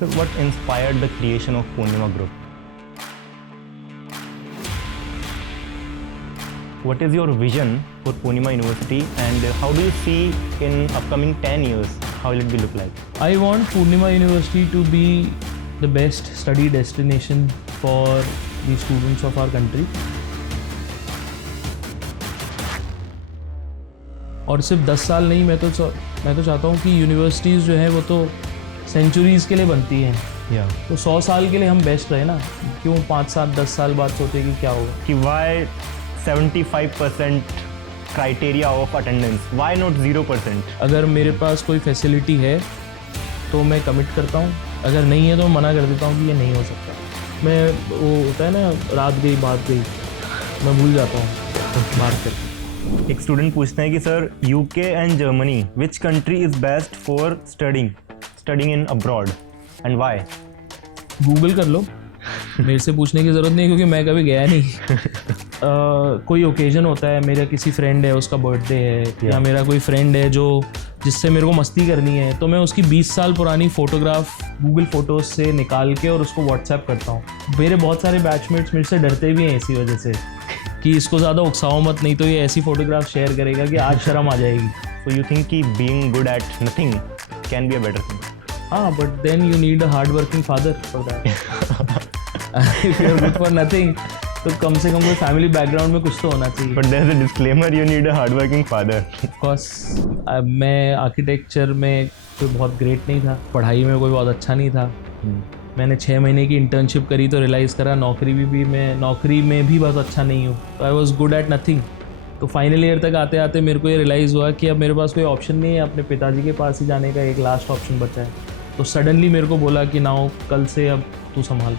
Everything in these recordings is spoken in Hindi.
So what inspired the creation of Purnima Group? What is your vision for Purnima University and how do you see in upcoming 10 years, how will it be look like? I want Purnima University to be the best study destination for the students of our country. और सिर्फ 10 साल नहीं, मैं तो चाहता हूँ कि यूनिवर्सिटीज़ जो हैं वो तो सेंचुरीज़ के लिए बनती हैं, तो 100 साल के लिए हम बेस्ट रहे ना, क्यों 5 साल 10 साल बाद सोचे कि क्या होगा कि why 75% criteria of attendance, why not 0%? अगर मेरे पास कोई फैसिलिटी है तो मैं कमिट करता हूँ, अगर नहीं है तो मना कर देता हूँ कि ये नहीं हो सकता। मैं वो होता है ना, रात गई बात गई, मैं भूल जाता हूँ बात करके। एक स्टूडेंट पूछते हैं कि sir UK and Germany which country is best for studying in abroad and why? Google कर लो, मेरे से पूछने की ज़रूरत नहीं क्योंकि मैं कभी गया नहीं। कोई ओकेजन होता है, मेरा किसी फ्रेंड है उसका बर्थडे है, या मेरा कोई फ्रेंड है जो जिससे मेरे को मस्ती करनी है, तो मैं उसकी 20 साल पुरानी फ़ोटोग्राफ गूगल फ़ोटोज़ से निकाल के और उसको व्हाट्सएप करता हूँ। मेरे बहुत सारे बैचमेट्स मेरे से डरते भी हैं इसी वजह से कि इसको ज़्यादा उकसाओ मत, नहीं तो ये ऐसी फ़ोटोग्राफ शेयर करेगा कि आज शर्म आ जाएगी। So you think कि being good at nothing can be a better thing? हाँ, but then you need a hard-working father for that. If you're good for nothing, तो कम से कम कोई फैमिली बैकग्राउंड में कुछ तो होना चाहिए। But there's a disclaimer, you need a hard-working father. Of course, मैं आर्किटेक्चर में कोई बहुत ग्रेट नहीं था, पढ़ाई में कोई बहुत अच्छा नहीं था। मैंने 6 महीने की इंटर्नशिप करी तो रियलाइज़ करा नौकरी में भी बहुत अच्छा नहीं हूँ। तो I was good at nothing. तो फाइनल ईयर तक आते आते मेरे को ये रियलाइज़ हुआ कि अब मेरे पास कोई ऑप्शन नहीं है, अपने पिताजी के पास ही जाने का एक लास्ट ऑप्शन बचा है। तो सडनली मेरे को बोला कि नाउ कल से अब तू संभाल।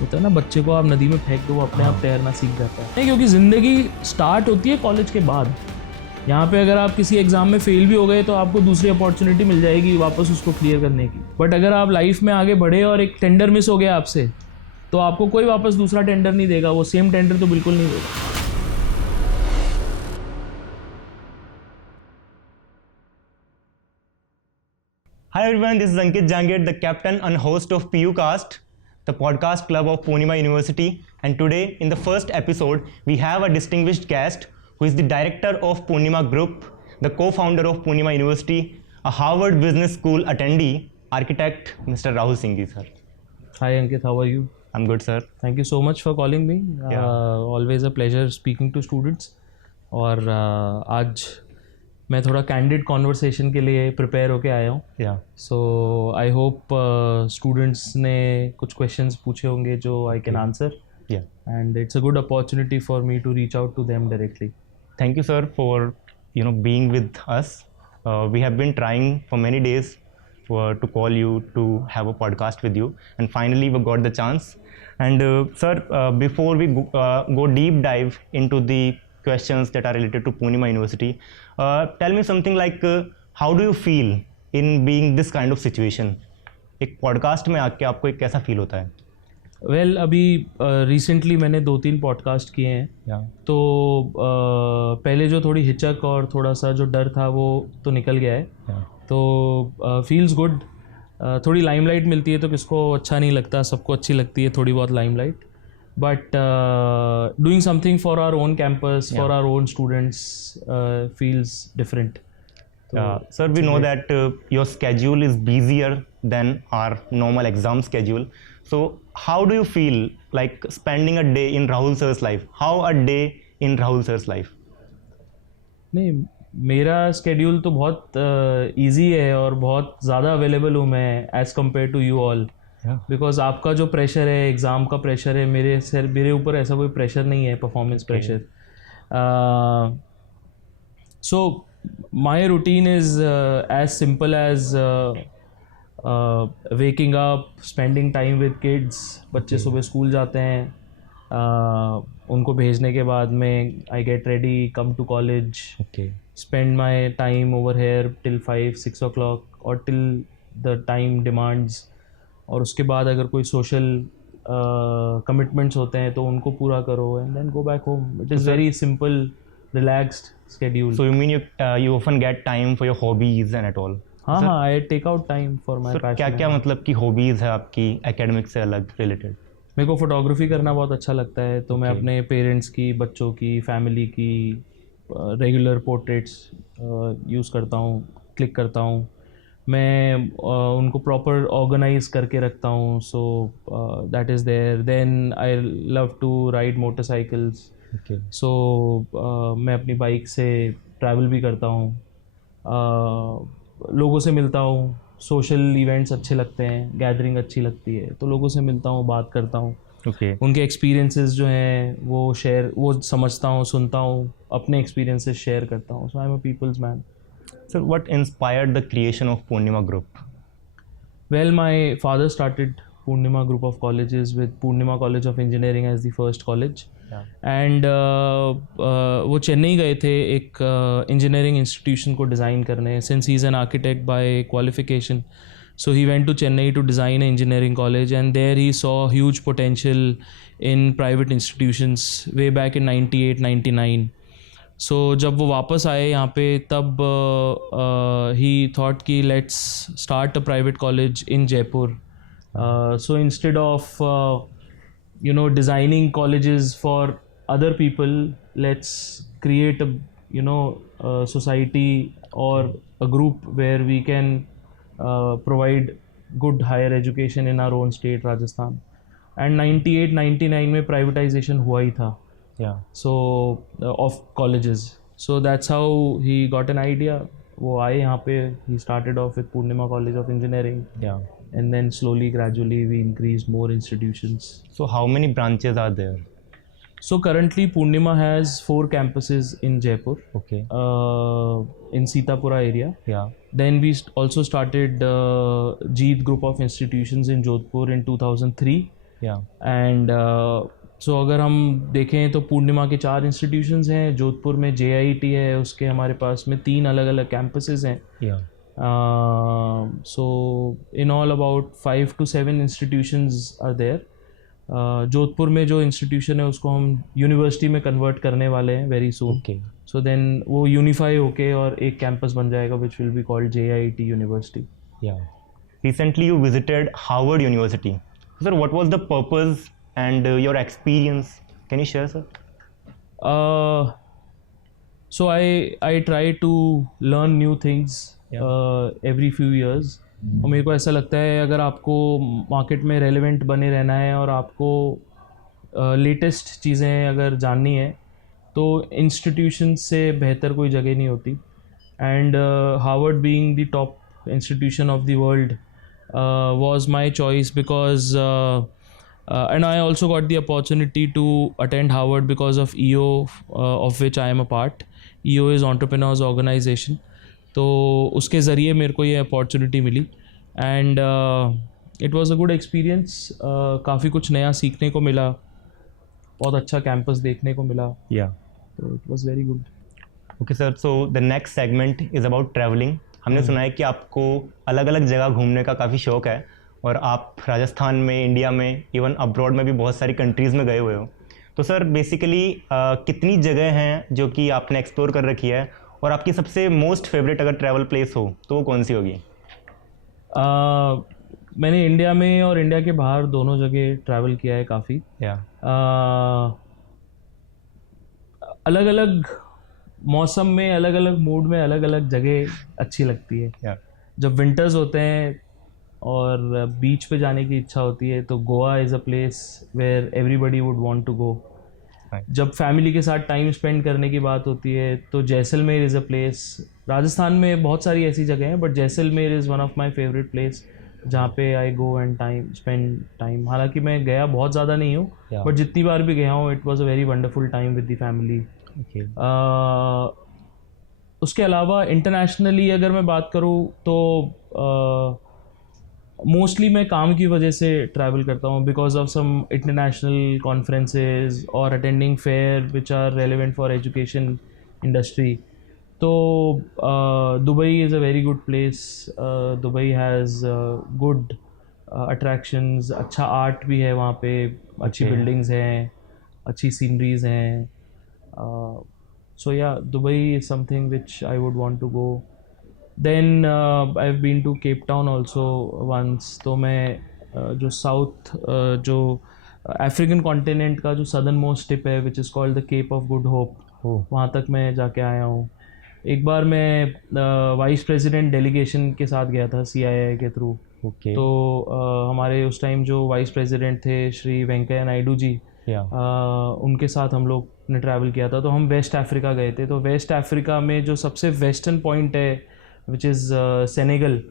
होता है ना, बच्चे को आप नदी में फेंक दो, वो अपने आप तैरना सीख जाता है। नहीं, क्योंकि ज़िंदगी स्टार्ट होती है कॉलेज के बाद। यहाँ पे अगर आप किसी एग्ज़ाम में फेल भी हो गए तो आपको दूसरी अपॉर्चुनिटी मिल जाएगी वापस उसको क्लियर करने की। बट अगर आप लाइफ में आगे बढ़े और एक टेंडर मिस हो गया आपसे, तो आपको कोई वापस दूसरा टेंडर नहीं देगा, वो सेम टेंडर तो बिल्कुल नहीं देगा। Hi everyone, this is Ankit Jangir, the captain and host of PU Cast, the podcast club of Purnima University. And today, in the first episode, we have a distinguished guest who is the director of Purnima Group, the co-founder of Purnima University, a Harvard Business School attendee, architect Mr. Rahul Singhi, sir. Hi Ankit, how are you? I'm good, sir. Thank you so much for calling me. Always a pleasure speaking to students. और आज मैं थोड़ा कैंडिड कॉन्वर्सेशन के लिए प्रिपेयर होके आया हूँ। सो आई होप स्टूडेंट्स ने कुछ क्वेश्चंस पूछे होंगे जो I can answer, and it's a good opportunity for me to reach out to them directly. Thank you, sir, for being with us. We have been trying for many days to call you to have a podcast with you, and finally we got the chance. And sir, before we go deep dive into the questions that are related to Purnima University, tell me something like how do you feel in being this kind of situation? एक पॉडकास्ट में आके आपको एक कैसा फील होता है? वेल अभी रिसेंटली मैंने 2-3 पॉडकास्ट किए हैं, तो पहले जो थोड़ी हिचक और थोड़ा सा जो डर था वो तो निकल गया है, तो फील्स गुड। थोड़ी लाइमलाइट मिलती है तो किसको अच्छा नहीं लगता, सबको अच्छी लगती है थोड़ी बहुत limelight, but doing something for our own campus, for our own students feels different. Sir, we know that your schedule is busier than our normal exam schedule. So how do you feel like spending a day in Rahul sir's life? How a day in Rahul sir's life? नहीं, मेरा स्केड्यूल तो बहुत इजी है और बहुत ज़्यादा अवेलेबल हूँ मैं as compared to you all, because आपका जो प्रेशर है, एग्ज़ाम का प्रेशर है, मेरे ऊपर ऐसा कोई प्रेशर नहीं है, performance pressure. So my routine is as simple as waking up, spending time with kids. बच्चे सुबह स्कूल जाते हैं, उनको भेजने के बाद में I get ready, come to college, spend my time over here till 5-6 o'clock or till the time demands. और उसके बाद अगर कोई social commitments होते हैं तो उनको पूरा करो and then go back home. It is very simple, relaxed schedule. So you mean you often get time for your hobbies and at all? हाँ Sir, हाँ, I take out time for my sir passion. क्या क्या मतलब कि हॉबीज़ है आपकी एकेडमिक से अलग रिलेटेड? मेरे को फोटोग्राफी करना बहुत अच्छा लगता है, तो मैं Okay. अपने पेरेंट्स की, बच्चों की, फैमिली की रेगुलर पोर्ट्रेट्स यूज़ करता हूँ, क्लिक करता हूँ। मैं उनको प्रॉपर ऑर्गेनाइज करके रखता हूँ, so that is there. Then I love to ride motorcycles, okay. So मैं अपनी बाइक से ट्रैवल भी करता हूँ, लोगों से मिलता हूँ, सोशल इवेंट्स अच्छे लगते हैं, गैदरिंग अच्छी लगती है, तो लोगों से मिलता हूँ, बात करता हूँ, ओके। उनके एक्सपीरियंसेस जो हैं वो समझता हूँ, सुनता हूँ, अपने एक्सपीरियंसेस शेयर करता हूँ। So I am a people's man. Sir what inspired the creation of Purnima group? Well, my father started Purnima Group of Colleges with Purnima College of Engineering as the first college. Yeah. And वो चेन्नई गए थे एक इंजीनियरिंग इंस्टीट्यूशन को डिज़ाइन करने, since he is an architect by qualification. So he went to Chennai to design an engineering college, and there he saw huge potential in private institutions way back in 98, 99. सो जब वो वापस आए यहाँ पे, तब ही थॉट कि let's start a private college in Jaipur. So instead of designing colleges for other people, let's create a society or a group where we can provide good higher education in our own state, Rajasthan. And 98, 99 में privatization हुआ ही था, Yeah. so of colleges. So that's how he got an idea. वो आए यहाँ पे, he started off with Purnima College of Engineering, Yeah. and then slowly, gradually we increased more institutions. So how many branches are there? So currently Purnima has 4 campuses in Jaipur, Okay. in Sitapura area. Yeah. Then we also started Jeet Group of Institutions in Jodhpur in 2003. Yeah. And so अगर हम देखें तो पूर्णिमा के 4 इंस्टीट्यूशंस हैं, जोधपुर में JIT है, उसके हमारे पास में 3 अलग अलग कैंपसेस हैं. Yeah. So in all about 5 to 7 institutions are there. Jodhpur में जो इंस्टीट्यूशन है उसको हम यूनिवर्सिटी में कन्वर्ट करने वाले हैं very soon. Okay. So then वो यूनिफाई होके और एक कैंपस बन जाएगा which will be called JIT university. Yeah. Recently you visited Harvard University. Sir, what was the purpose and your experience? Can you share, sir? So I try to learn new things every few years. और मेरे को ऐसा लगता है अगर आपको मार्केट में रेलेवेंट बने रहना है और आपको लेटेस्ट चीज़ें अगर जाननी है, तो इंस्टीट्यूशन से बेहतर कोई जगह नहीं होती. And Harvard being the top institution of the world was my choice because and I also got the opportunity to attend Harvard because of EO, of which I am a part. EO is Entrepreneurs Organization. तो उसके ज़रिए मेरे को ये अपॉर्चुनिटी मिली, and it was a good experience. काफ़ी कुछ नया सीखने को मिला, बहुत अच्छा कैंपस देखने को मिला. Yeah. तो it was very good. Okay, sir. So the next segment is about traveling. हमने सुना है कि आपको अलग अलग जगह घूमने का काफ़ी शौक़ है और आप राजस्थान में, इंडिया में, इवन अब्रॉड में भी बहुत सारी कंट्रीज़ में गए हुए हो. तो सर बेसिकली कितनी जगह हैं जो कि आपने एक्सप्लोर कर रखी है, और आपकी सबसे मोस्ट फेवरेट अगर ट्रैवल प्लेस हो तो वो कौन सी होगी? मैंने इंडिया में और इंडिया के बाहर दोनों जगह ट्रैवल किया है काफ़ी. अलग अलग मौसम में, अलग अलग मूड में, अलग अलग जगह अच्छी लगती है. Yeah. जब विंटर्स होते हैं और बीच पे जाने की इच्छा होती है, तो Goa is a place where everybody would want to go. जब फैमिली के साथ टाइम स्पेंड करने की बात होती है तो Jaisalmer is a place. Rajasthan में बहुत सारी ऐसी जगह हैं, but Jaisalmer is one of my favourite place जहाँ पे आई गो एंड स्पेंड टाइम. हालांकि मैं गया बहुत ज़्यादा नहीं हूँ, बट जितनी बार भी गया हूँ it was a very wonderful time with the family. उसके अलावा इंटरनेशनली अगर मैं बात करूँ तो मोस्टली मैं काम की वजह से ट्रैवल करता हूँ, because of some international conferences और attending fair which are relevant for education industry. तो Dubai is a very good place. Dubai has good attractions, अच्छा आर्ट भी है वहाँ पे, अच्छी बिल्डिंग्स हैं, अच्छी सीनरीज हैं. So yeah, Dubai is something which I would want to go. Then I have been to Cape Town also once. तो मैं जो साउथ जो अफ्रीकन कॉन्टिनेंट का जो सदर्न मोस्ट टिप है which is called the Cape of Good Hope, वहाँ तक मैं जाके आया हूँ. एक बार मैं वाइस प्रेसिडेंट डेलीगेशन के साथ गया था CII के थ्रू. ओके. तो हमारे उस टाइम जो वाइस प्रेसिडेंट थे श्री वेंकैया नायडू जी, उनके साथ हम लोग ने ट्रैवल किया था. तो हम वेस्ट अफ्रीका गए थे. तो वेस्ट अफ्रीका में जो सबसे वेस्टर्न पॉइंट है विच इज़ सेनेगल,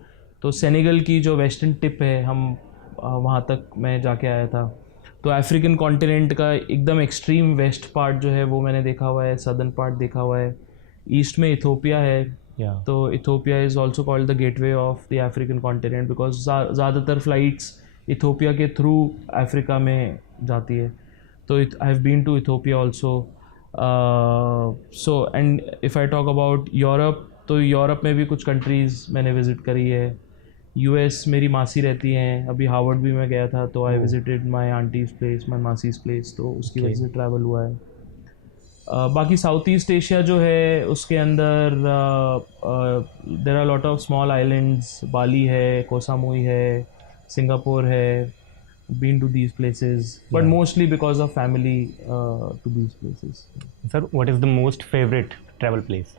तो सेनेगल की जो वेस्टर्न टिप है हम वहाँ तक मैं जाके आया था. तो अफ्रीकन कॉन्टिनेंट का एकदम एक्सट्रीम वेस्ट पार्ट जो है वो मैंने देखा हुआ है, सदर्न पार्ट देखा हुआ है. ईस्ट में इथोपिया है. तो Ethiopia is also called the gateway of the African continent because ज़्यादातर फ़्लाइट्स इथोपिया के थ्रू अफ्रीका में जाती है. तो I have been to Ethiopia also. So and if I talk about Europe, तो यूरोप में भी कुछ कंट्रीज़ मैंने विज़िट करी है. US मेरी मासी रहती हैं. अभी हार्वर्ड भी मैं गया था, तो I visited my aunty's place, my masi's place, तो उसकी वजह से ट्रैवल हुआ है. बाकी साउथ ईस्ट एशिया जो है उसके अंदर there are lot of small islands. Bali है, कोसामुई है, सिंगापुर है. Been to these places but mostly because of family to these places. Sir, what is the most favourite travel place?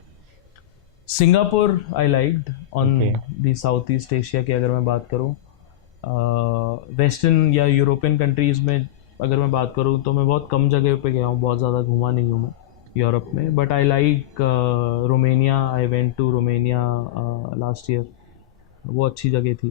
Singapore I liked on the South East Asia की अगर मैं बात करूँ. वेस्टर्न या यूरोपियन कंट्रीज़ में अगर मैं बात करूँ तो मैं बहुत कम जगह पे गया हूँ, बहुत ज़्यादा घूमा नहीं हूँ मैं यूरोप में. But I like Romania. I went to Romania last year. वो अच्छी जगह थी.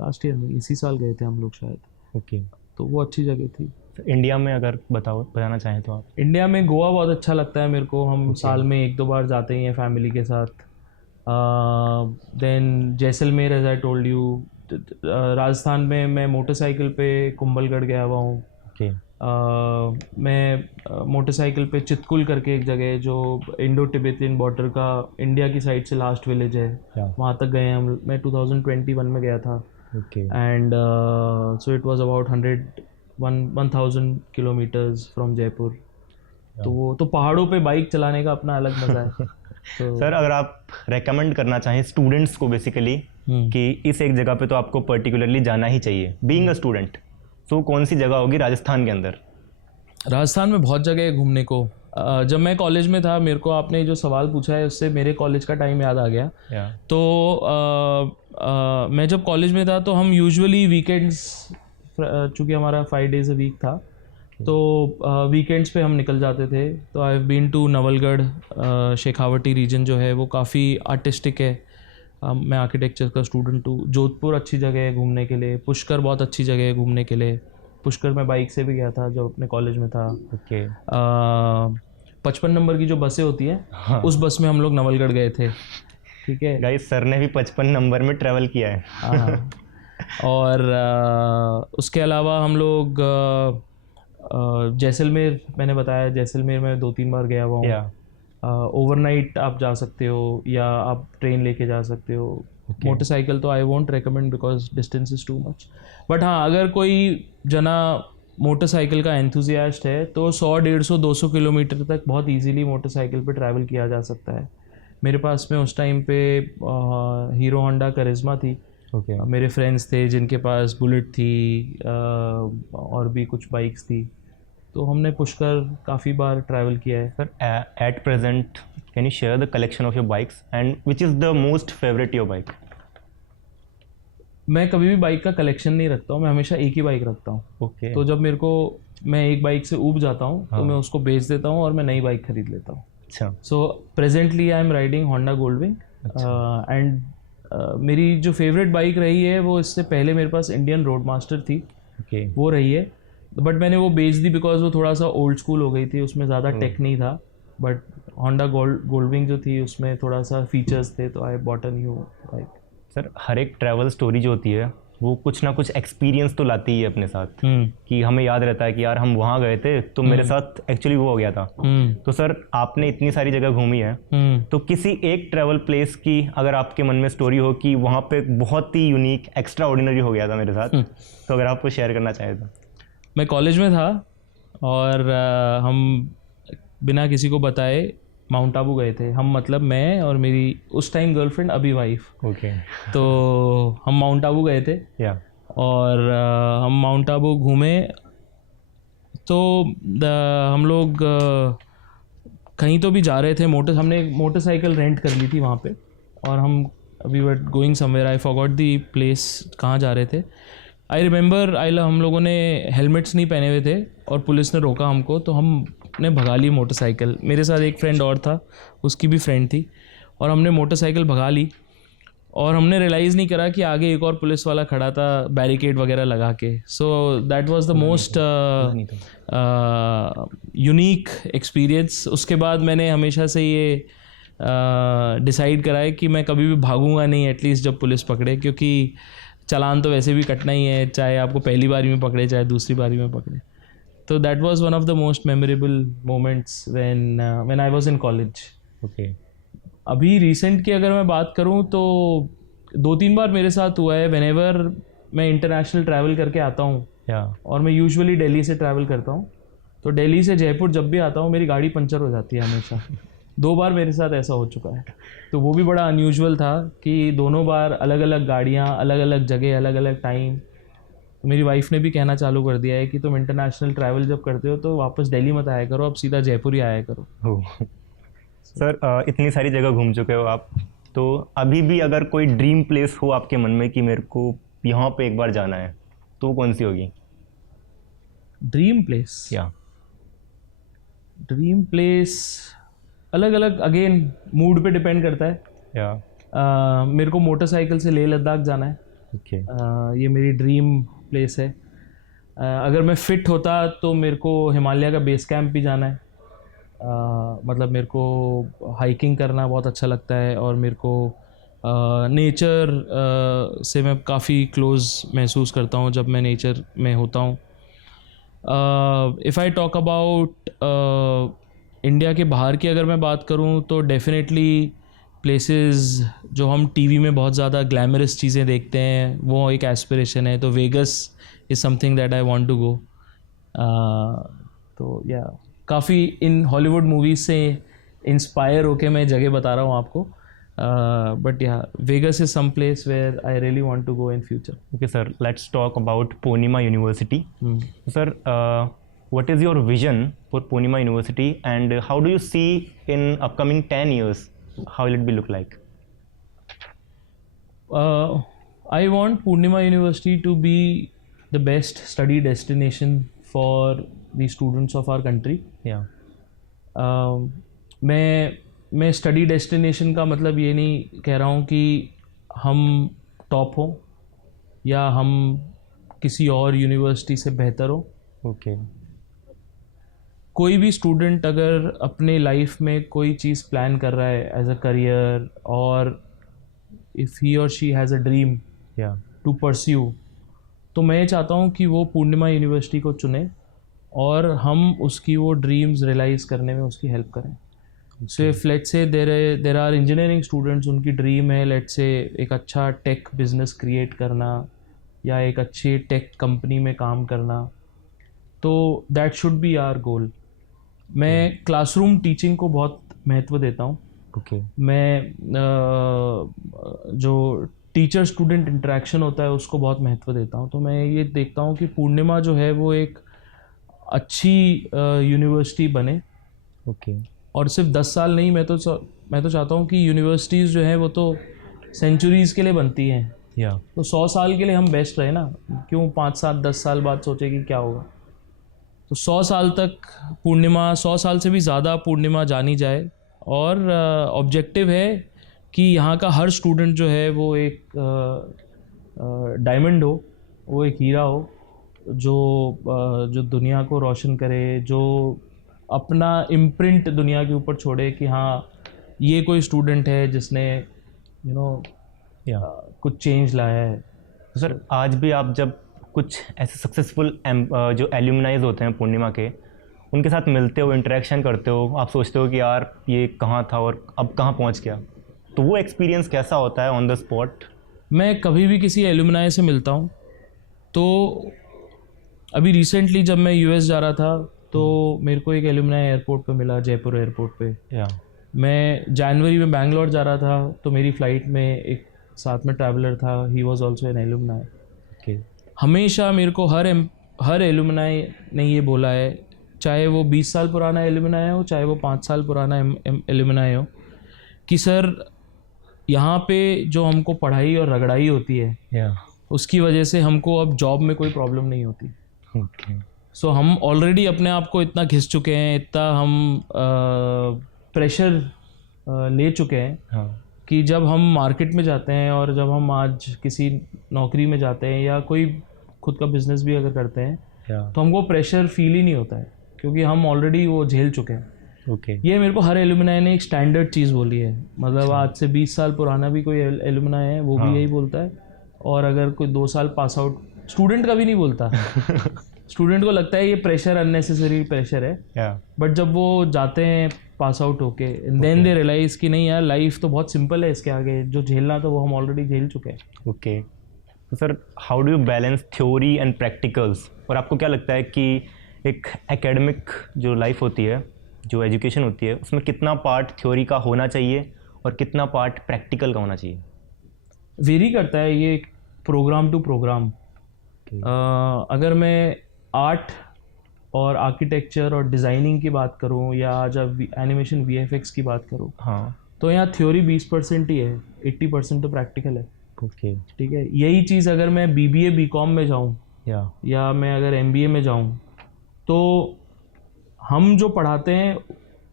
लास्ट ईयर नहीं, इसी साल गए थे हम लोग शायद. ओके. तो वो अच्छी जगह थी. इंडिया में अगर बताना चाहें तो आप? इंडिया में गोवा बहुत अच्छा लगता है मेरे को. हम साल में 1-2 बार जाते ही हैं फैमिली के साथ. Then Jaisalmer, as I told you. Rajasthan में मैं मोटरसाइकिल पे कुंभलगढ़ गया हुआ हूँ. ओके. मैं मोटरसाइकिल पे चितकुल करके एक जगह है जो इंडो तिब्बतियन बॉर्डर का इंडिया की साइड से लास्ट विलेज है, वहाँ तक गए हम. मैं 2021 में गया था. And so it was about 1000 kilometres from Jaipur. तो वो तो पहाड़ों पे बाइक चलाने का अपना अलग मज़ा है. तो सर, अगर आप रेकमेंड करना चाहें स्टूडेंट्स को बेसिकली कि इस एक जगह पे तो आपको पर्टिकुलरली जाना ही चाहिए बीइंग अ स्टूडेंट, तो कौन सी जगह होगी राजस्थान के अंदर? राजस्थान में बहुत जगह है घूमने को. जब मैं कॉलेज में था, मेरे को आपने जो सवाल पूछा है उससे मेरे कॉलेज का टाइम याद आ गया. तो मैं जब कॉलेज में था तो हम यूजुअली वीकेंड्स, चूँकि हमारा 5 days अ वीक था, तो वीकेंड्स पे हम निकल जाते थे. तो I have been to Nawalgarh. Shekhawati region जो है वो काफ़ी आर्टिस्टिक है. मैं आर्किटेक्चर का स्टूडेंट हूँ. जोधपुर अच्छी जगह है घूमने के लिए. पुष्कर बहुत अच्छी जगह है घूमने के लिए. पुष्कर में बाइक से भी गया था जब अपने कॉलेज में था. 55 नंबर की जो बसें होती हैं, उस बस में हम लोग नवलगढ़ गए थे. ठीक है गाइस, सर ने भी 55 नंबर में ट्रैवल किया है. हाँ. और उसके अलावा हम लोग जैसलमेर, मैंने बताया जैसलमेर में 2-3 बार गया हुआ हूँ. ओवरनाइट आप जा सकते हो या आप ट्रेन लेके जा सकते हो. मोटरसाइकिल तो I won't recommend because distance is too much. But हाँ, अगर कोई जना मोटरसाइकिल का एंथुजियास्ट है तो 100, 150, 200 किलोमीटर तक बहुत इजीली मोटरसाइकिल पे ट्रैवल किया जा सकता है. मेरे पास में उस टाइम पे हीरो होंडा करिश्मा थी. मेरे फ्रेंड्स थे जिनके पास बुलेट थी और भी कुछ बाइक्स थी. तो हमने पुष्कर काफ़ी बार ट्रैवल किया है. Sir, at present can you share the collection of your bikes and which is the most favourite your bike? मैं कभी भी बाइक का कलेक्शन नहीं रखता हूँ. मैं हमेशा एक ही बाइक रखता हूँ. ओके. तो जब मेरे को, मैं एक बाइक से ऊब जाता हूँ तो मैं उसको बेच देता हूँ और मैं नई बाइक खरीद लेता हूँ. अच्छा. So presently I am riding Honda Gold Wing. And मेरी जो फेवरेट बाइक रही है वो, इससे पहले मेरे पास इंडियन रोड मास्टर थी. वो रही है, बट मैंने वो बेच दी बिकॉज वो थोड़ा सा ओल्ड स्कूल हो गई थी. उसमें ज़्यादा टेक नहीं था. बट होंडा गोल्डविंग जो थी उसमें थोड़ा सा फीचर्स थे, तो I bought a new bike. Sir, हर एक ट्रैवल स्टोरी जो होती है वो कुछ ना कुछ एक्सपीरियंस तो लाती ही है अपने साथ. कि हमें याद रहता है कि यार हम वहाँ गए थे तो मेरे साथ एक्चुअली वो हो गया था. तो सर, आपने इतनी सारी जगह घूमी है, तो किसी एक ट्रैवल प्लेस की अगर आपके मन में स्टोरी हो कि वहाँ पे बहुत ही यूनिक, एक्स्ट्रा ऑर्डिनरी हो गया था मेरे साथ, तो अगर आपको शेयर करना चाहें तो. मैं कॉलेज में था और हम बिना किसी को बताए माउंट आबू गए थे हम, मतलब मैं और मेरी उस टाइम गर्लफ्रेंड अभी वाइफ। ओके। तो हम माउंट आबू गए थे या। और हम माउंट आबू घूमे। तो हम लोग कहीं तो भी जा रहे थे, हमने एक मोटरसाइकिल रेंट कर ली थी वहाँ पे, और हम we were going somewhere, I forgot the place कहाँ जा रहे थे। आई रिमेंबर हम लोगों ने हेलमेट्स नहीं पहने हुए थे और पुलिस ने रोका हमको, तो हमने भगा ली मोटरसाइकिल। मेरे साथ एक फ्रेंड और था, उसकी भी फ्रेंड थी, और हमने मोटरसाइकिल भगा ली। और हमने रियलाइज़ नहीं करा कि आगे एक और पुलिस वाला खड़ा था बैरिकेड वगैरह लगा के। So that was the most unique experience. उसके बाद मैंने हमेशा से ये डिसाइड करा है कि मैं कभी भी भागूंगा नहीं एटलीस्ट जब पुलिस पकड़े, क्योंकि चालान तो वैसे भी कटना ही है, चाहे आपको पहली बारी में पकड़े चाहे दूसरी बारी में पकड़े। तो that was one of the most memorable moments when I was in college. Okay. अभी रिसेंट की अगर मैं बात करूं तो 2-3 बार मेरे साथ हुआ है। व्हेनेवर मैं इंटरनेशनल ट्रैवल करके आता हूं, या। और मैं यूजुअली दिल्ली से ट्रैवल करता हूं, तो दिल्ली से जयपुर जब भी आता हूं मेरी गाड़ी पंचर हो जाती है हमेशा। 2 बार मेरे साथ ऐसा हो चुका है। तो वो भी बड़ा अनयूजुअल था कि दोनों बार अलग अलग गाड़ियाँ, अलग अलग जगह, अलग अलग टाइम। तो मेरी वाइफ ने भी कहना चालू कर दिया है कि तुम इंटरनेशनल ट्रैवल जब करते हो तो वापस दिल्ली मत आया करो, अब सीधा जयपुर ही आया करो। हो सर, इतनी सारी जगह घूम चुके हो आप, तो अभी भी अगर कोई ड्रीम प्लेस हो आपके मन में कि मेरे को यहाँ पे एक बार जाना है, तो वो कौन सी होगी? ड्रीम प्लेस, या। ड्रीम प्लेस अलग अलग, अगेन मूड पे डिपेंड करता है। या। मेरे को मोटरसाइकिल से लेह लद्दाख जाना है। ओके। ये मेरी ड्रीम प्लेस है। अगर मैं फिट होता तो मेरे को हिमालय का बेस कैंप भी जाना है। मतलब मेरे को हाइकिंग करना बहुत अच्छा लगता है, और मेरे को नेचर से मैं काफ़ी क्लोज महसूस करता हूँ जब मैं नेचर में होता हूँ। If I talk about India के बाहर की अगर मैं बात करूँ तो डेफिनेटली प्लेसेस जो हम टीवी में बहुत ज़्यादा ग्लैमरस चीज़ें देखते हैं वो एक एस्पिरेशन है। तो Vegas is something that I want to go. तो या काफ़ी इन हॉलीवुड मूवीज़ से इंस्पायर होके मैं जगह बता रहा हूँ आपको, बट या Vegas is some place where I really want to go in future. Okay, sir. Let's talk about Purnima University. Sir, what is your vision for Purnima University, and how do you see in upcoming 10 years? How will it be look like? I want Purnima University to be the best study destination for the students of our country. Yeah. मैं स्टडी डेस्टिनेशन का मतलब ये नहीं कह रहा हूँ कि हम टॉप हो या हम किसी और यूनिवर्सिटी से बेहतर हो। Okay. कोई भी स्टूडेंट अगर अपने लाइफ में कोई चीज़ प्लान कर रहा है एज अ करियर, और इफ़ ही और she has a dream Yeah. To pursue, तो मैं चाहता हूँ कि वो पूर्णिमा यूनिवर्सिटी को चुने और हम उसकी वो ड्रीम्स रियलाइज़ करने में उसकी हेल्प करें। सो if let's say there are engineering students, उनकी ड्रीम है लेट्स से एक अच्छा टेक बिजनेस क्रिएट करना या एक अच्छी टेक कंपनी में काम करना, तो that should be our goal. मैं क्लासरूम टीचिंग को बहुत महत्व देता हूँ। Okay. मैं जो टीचर स्टूडेंट इंटरेक्शन होता है उसको बहुत महत्व देता हूँ। तो मैं ये देखता हूँ कि पूर्णिमा जो है वो एक अच्छी यूनिवर्सिटी बने। Okay. और सिर्फ 10 साल नहीं, मैं तो चाहता हूँ कि यूनिवर्सिटीज़ जो है वो तो सेंचुरीज़ के लिए बनती हैं। Yeah. तो 100 साल के लिए हम बेस्ट रहे ना, क्यों 5-7-10 साल बाद सोचे कि क्या होगा। तो 100 साल तक पूर्णिमा, 100 साल से भी ज़्यादा पूर्णिमा जानी जाए, और ऑब्जेक्टिव है कि यहाँ का हर स्टूडेंट जो है वो एक डायमंड हो, वो एक हीरा हो, जो दुनिया को रोशन करे, जो अपना इम्प्रिंट दुनिया के ऊपर छोड़े कि हाँ ये कोई स्टूडेंट है जिसने Yeah. कुछ चेंज लाया है। तो सर, आज भी आप जब कुछ ऐसे सक्सेसफुल जो एल्यूमनाइज होते हैं पूर्णिमा के, उनके साथ मिलते हो, इंटरेक्शन करते हो, आप सोचते हो कि यार ये कहाँ था और अब कहाँ पहुँच गया, तो वो एक्सपीरियंस कैसा होता है ऑन द स्पॉट? मैं कभी भी किसी एल्यूमनाई से मिलता हूँ, तो अभी रिसेंटली जब मैं यूएस जा रहा था तो मेरे को एक एल्यूमनाई एयरपोर्ट पे मिला, जयपुर एयरपोर्ट पे। या। मैं जनवरी में बैंगलोर जा रहा था, तो मेरी फ़्लाइट में एक साथ में ट्रैवलर था, he was also an alumni. Okay. हमेशा मेरे को हर एलुमनाई ने ये बोला है, चाहे वो 20 साल पुराना एलुमनाई हो, चाहे वो 5 साल पुराना एलुमनाई हो, कि सर यहाँ पे जो हमको पढ़ाई और रगड़ाई होती है, उसकी वजह से हमको अब जॉब में कोई प्रॉब्लम नहीं होती। ओके। सो हम ऑलरेडी अपने आप को इतना घिस चुके हैं, इतना हम प्रेशर ले चुके हैं, हाँ। कि जब हम मार्केट में जाते हैं और जब हम आज किसी नौकरी में जाते हैं या कोई खुद का बिजनेस भी अगर करते हैं, तो हमको प्रेशर फील ही नहीं होता है, क्योंकि हम ऑलरेडी वो झेल चुके हैं। ओके। ये मेरे को हर एलुमनाई ने एक स्टैंडर्ड चीज़ बोली है, मतलब आज से 20 साल पुराना भी कोई एलुमनाई है वो भी यही बोलता है, और अगर कोई 2 साल पास आउट स्टूडेंट का भी नहीं बोलता। स्टूडेंट को लगता है ये प्रेशर अननेसेसरी प्रेशर है, बट जब वो जाते हैं पास आउट होके, देन दे रियलाइज कि नहीं यार, लाइफ तो बहुत सिंपल है, इसके आगे जो झेलना था वो हम ऑलरेडी झेल चुके हैं। ओके। तो sir, how do you balance theory and practicals? और आपको क्या लगता है कि एक एकेडमिक जो लाइफ होती है, जो एजुकेशन होती है, उसमें कितना पार्ट थ्योरी का होना चाहिए और कितना पार्ट प्रैक्टिकल का होना चाहिए? वेरी करता है ये प्रोग्राम टू प्रोग्राम। अगर मैं आर्ट और आर्किटेक्चर और डिज़ाइनिंग की बात करूं, या जब एनिमेशन VFX की बात करूं, हाँ, तो यहाँ थ्योरी 20% ही है, 80% तो प्रैक्टिकल है। ओके। ठीक है, यही चीज़ अगर मैं BBA BCom में जाऊँ या मैं अगर MBA में जाऊँ, तो हम जो पढ़ाते हैं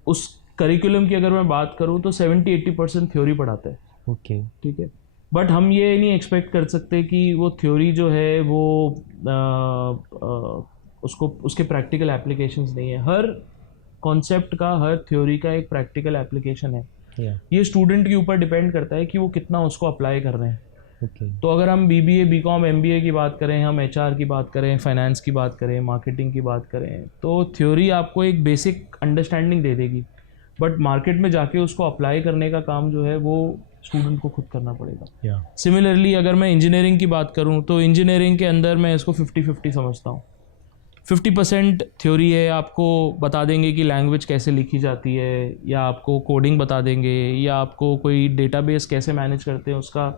उस करिकुलम की अगर मैं बात करूँ तो 70-80% थ्योरी पढ़ाते हैं। ओके। ठीक है, बट हम ये नहीं एक्सपेक्ट कर सकते कि वो थ्योरी जो है वो उसको उसके प्रैक्टिकल एप्लीकेशंस नहीं है। हर कॉन्सेप्ट का, हर थ्योरी का एक प्रैक्टिकल एप्लीकेशन है। ये स्टूडेंट के ऊपर डिपेंड करता है कि वो कितना उसको अप्लाई कर रहे हैं। तो अगर हम BBA BCom MBA की बात करें, हम HR की बात करें, फाइनेंस की बात करें, मार्केटिंग की बात करें, तो थ्योरी आपको एक बेसिक अंडरस्टैंडिंग दे देगी, बट मार्केट में जाके उसको अप्लाई करने का काम जो है वो स्टूडेंट को खुद करना पड़ेगा। सिमिलरली अगर मैं इंजीनियरिंग की बात करूं, तो इंजीनियरिंग के अंदर मैं इसको 50-50 समझता हूं। 50% थ्योरी है, आपको बता देंगे कि लैंग्वेज कैसे लिखी जाती है, या आपको कोडिंग बता देंगे, या आपको कोई डेटाबेस कैसे मैनेज करते हैं उसका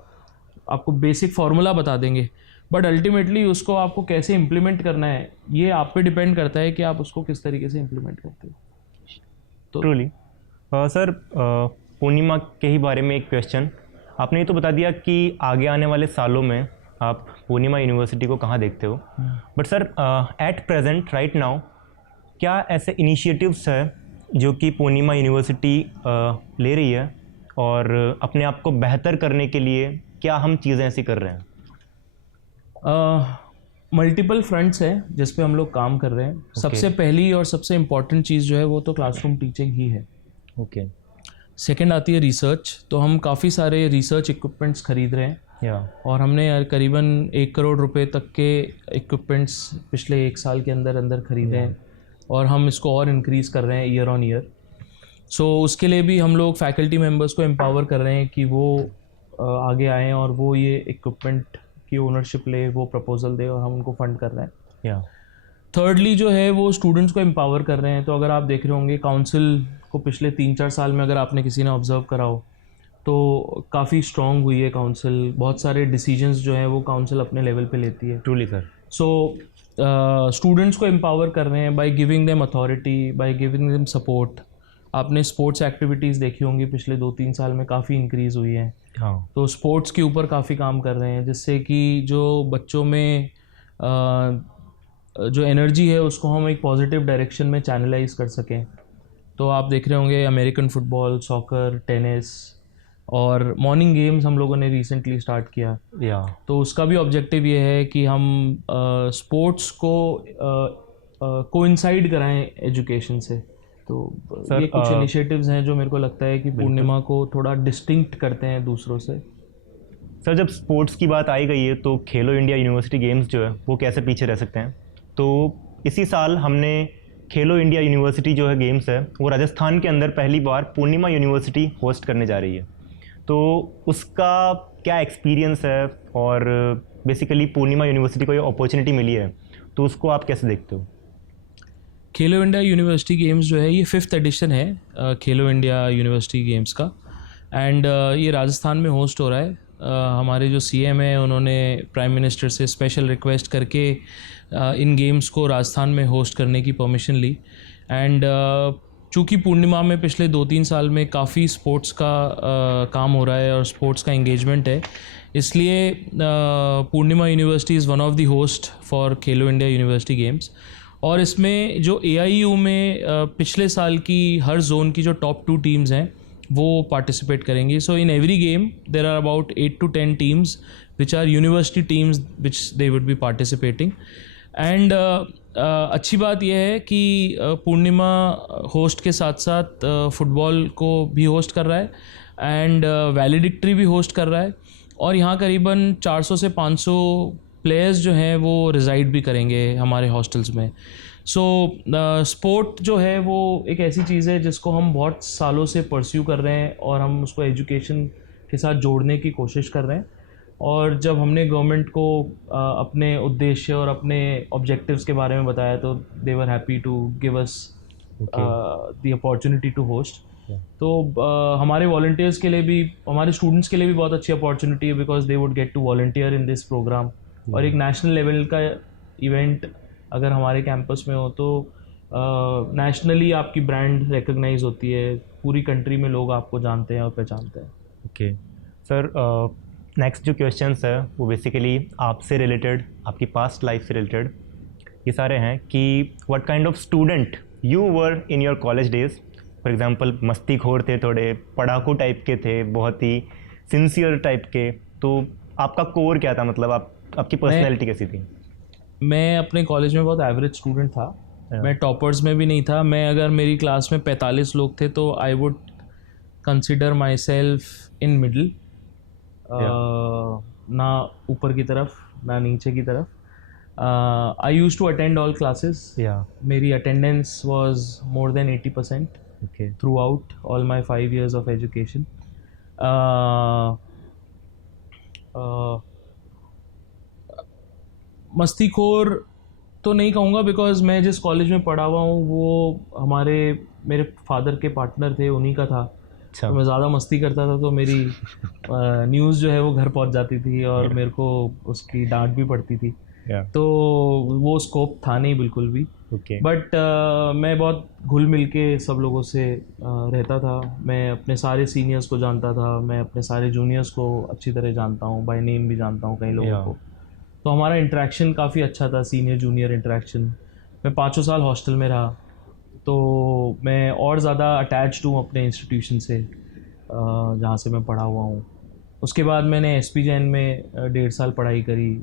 आपको बेसिक फार्मूला बता देंगे, बट अल्टीमेटली उसको आपको कैसे इम्प्लीमेंट करना है ये आप पे डिपेंड करता है कि आप उसको किस तरीके से इम्प्लीमेंट करते हो। तो ट्रूली। सर, पूर्णिमा के ही बारे में एक क्वेश्चन। आपने ये तो बता दिया कि आगे आने वाले सालों में आप पूर्णिमा यूनिवर्सिटी को कहाँ देखते हो, but sir at present right now क्या ऐसे इनिशिएटिव्स है जो कि पूर्णिमा यूनिवर्सिटी ले रही है, और अपने आप को बेहतर करने के लिए क्या हम चीज़ें ऐसी कर रहे हैं? मल्टीपल फ्रंट्स हैं जिस पे हम लोग काम कर रहे हैं। सबसे पहली और सबसे इम्पॉर्टेंट चीज़ जो है वो तो क्लासरूम टीचिंग ही है। ओके। सेकंड आती है रिसर्च, तो हम काफ़ी सारे रिसर्च इक्विपमेंट्स खरीद रहे हैं, और हमने करीबन 1 करोड़ रुपए तक के इक्विपमेंट्स पिछले 1 साल के अंदर खरीदे हैं, और हम इसको और इंक्रीज़ कर रहे हैं ईयर ऑन ईयर। सो उसके लिए भी हम लोग फैकल्टी मेंबर्स को एम्पावर कर रहे हैं कि वो आगे आएँ और वो ये इक्विपमेंट की ओनरशिप ले, वो प्रपोजल दे, और हम उनको फंड कर रहे हैं। थर्डली जो है वो स्टूडेंट्स को एम्पावर कर रहे हैं। तो अगर आप देख रहे होंगे काउंसिल को पिछले 3-4 साल में अगर आपने किसी ने ऑब्जर्व करा हो तो काफ़ी स्ट्रॉन्ग हुई है काउंसिल। बहुत सारे डिसीजंस जो हैं वो काउंसिल अपने लेवल पे लेती है। Truly sir. सो स्टूडेंट्स को एम्पावर कर रहे हैं by giving them authority, by giving them support. आपने स्पोर्ट्स एक्टिविटीज़ देखी होंगी पिछले 2-3 साल में काफ़ी इंक्रीज़ हुई हैं। हाँ। तो स्पोर्ट्स के ऊपर काफ़ी काम कर रहे हैं, जिससे कि जो बच्चों में जो एनर्जी है उसको हम एक पॉजिटिव डायरेक्शन में चैनलाइज कर सकें। तो आप देख रहे होंगे अमेरिकन फुटबॉल, सॉकर, टेनिस और मॉर्निंग गेम्स हम लोगों ने रिसेंटली स्टार्ट किया। तो उसका भी ऑब्जेक्टिव ये है कि हम स्पोर्ट्स को कोइंसाइड कराएं एजुकेशन से। तो ये कुछ इनिशिएटिव्स हैं जो मेरे को लगता है कि पूर्णिमा को थोड़ा डिस्टिंक्ट करते हैं दूसरों से। सर, जब स्पोर्ट्स की बात आई गई है तो खेलो इंडिया यूनिवर्सिटी गेम्स जो है वो कैसे पीछे रह सकते हैं? तो इसी साल हमने खेलो इंडिया यूनिवर्सिटी जो है गेम्स है वो राजस्थान के अंदर पहली बार पूर्णिमा यूनिवर्सिटी होस्ट करने जा रही है। तो उसका क्या एक्सपीरियंस है, और बेसिकली पूर्णिमा यूनिवर्सिटी को ये अपॉर्चुनिटी मिली है तो उसको आप कैसे देखते हो? खेलो इंडिया यूनिवर्सिटी गेम्स जो है ये 5th एडिशन है खेलो इंडिया यूनिवर्सिटी गेम्स का। एंड ये राजस्थान में होस्ट हो रहा है। हमारे जो सीएम है उन्होंने प्राइम मिनिस्टर से स्पेशल रिक्वेस्ट करके इन गेम्स को राजस्थान में होस्ट करने की परमिशन ली। एंड चूँकि पूर्णिमा में पिछले 2-3 साल में काफ़ी स्पोर्ट्स का काम हो रहा है और स्पोर्ट्स का इंगेजमेंट है, इसलिए Purnima university is one of the host for Khelo India university games. और इसमें जो AIU में पिछले साल की हर जोन की जो टॉप 2 टीम्स हैं वो पार्टिसिपेट करेंगी। So in every game there are about 8 to 10 teams which are university teams which they would be participating. And अच्छी बात यह है कि पूर्णिमा होस्ट के साथ साथ फुटबॉल को भी होस्ट कर रहा है एंड वैलिडिक्ट्री भी होस्ट कर रहा है। और यहाँ करीबन 400 से 500 प्लेयर्स जो हैं वो रिज़ाइड भी करेंगे हमारे हॉस्टल्स में। सो स्पोर्ट जो है वो एक ऐसी चीज़ है जिसको हम बहुत सालों से परस्यू कर रहे हैं और हम उसको एजुकेशन के साथ जोड़ने की कोशिश कर रहे हैं। और जब हमने गवर्नमेंट को अपने उद्देश्य और अपने ऑब्जेक्टिव्स के बारे में बताया तो they were happy to give us the opportunity to host. तो हमारे वॉलंटियर्स के लिए भी, हमारे स्टूडेंट्स के लिए भी बहुत अच्छी अपॉर्चुनिटी है because they would get to volunteer in this program. और एक नेशनल लेवल का इवेंट अगर हमारे कैंपस में हो तो नेशनली आपकी ब्रांड रिकग्नाइज होती है, पूरी कंट्री में लोग आपको जानते हैं और पहचानते हैं। ओके सर, नेक्स्ट जो क्वेश्चंस है वो बेसिकली आपसे रिलेटेड, आपकी पास्ट लाइफ से रिलेटेड ये सारे हैं कि what kind of student you were in your college days. For example मस्तीखोर थे, थोड़े पढ़ाकू टाइप के थे, बहुत ही सिंसियर टाइप के, तो आपका कोर क्या था, मतलब आपकी पर्सनैलिटी कैसी थी? मैं अपने कॉलेज में बहुत एवरेज स्टूडेंट था। मैं टॉपर्स में भी नहीं था। मैं अगर मेरी क्लास में 45 लोग थे तो I would consider myself in middle, ना ऊपर की तरफ ना नीचे की तरफ। I use to attend all classes. मेरी attendance was more than 80% throughout all my 5 years of education. मस्तीखोर तो नहीं कहूँगा बिकॉज मैं जिस कॉलेज में पढ़ा हुआ हूँ वो मेरे फादर के पार्टनर थे, उन्हीं का था। अच्छा। तो मैं ज़्यादा मस्ती करता था तो मेरी न्यूज़ जो है वो घर पहुँच जाती थी और मेरे को उसकी डांट भी पड़ती थी। तो वो स्कोप था नहीं बिल्कुल भी। बट मैं बहुत घुल मिल के सब लोगों से रहता था। मैं अपने सारे सीनियर्स को जानता था, मैं अपने सारे जूनियर्स को अच्छी तरह जानता हूँ, बाय नेम भी जानता हूँ कई लोगों को। तो हमारा इंटरेक्शन काफ़ी अच्छा था, सीनियर जूनियर इंटरेक्शन। मैं 5 साल हॉस्टल में रहा तो मैं और ज़्यादा अटैच्ड हूँ अपने इंस्टीट्यूशन से जहाँ से मैं पढ़ा हुआ हूँ। उसके बाद मैंने SP जैन में 1.5 साल पढ़ाई करी।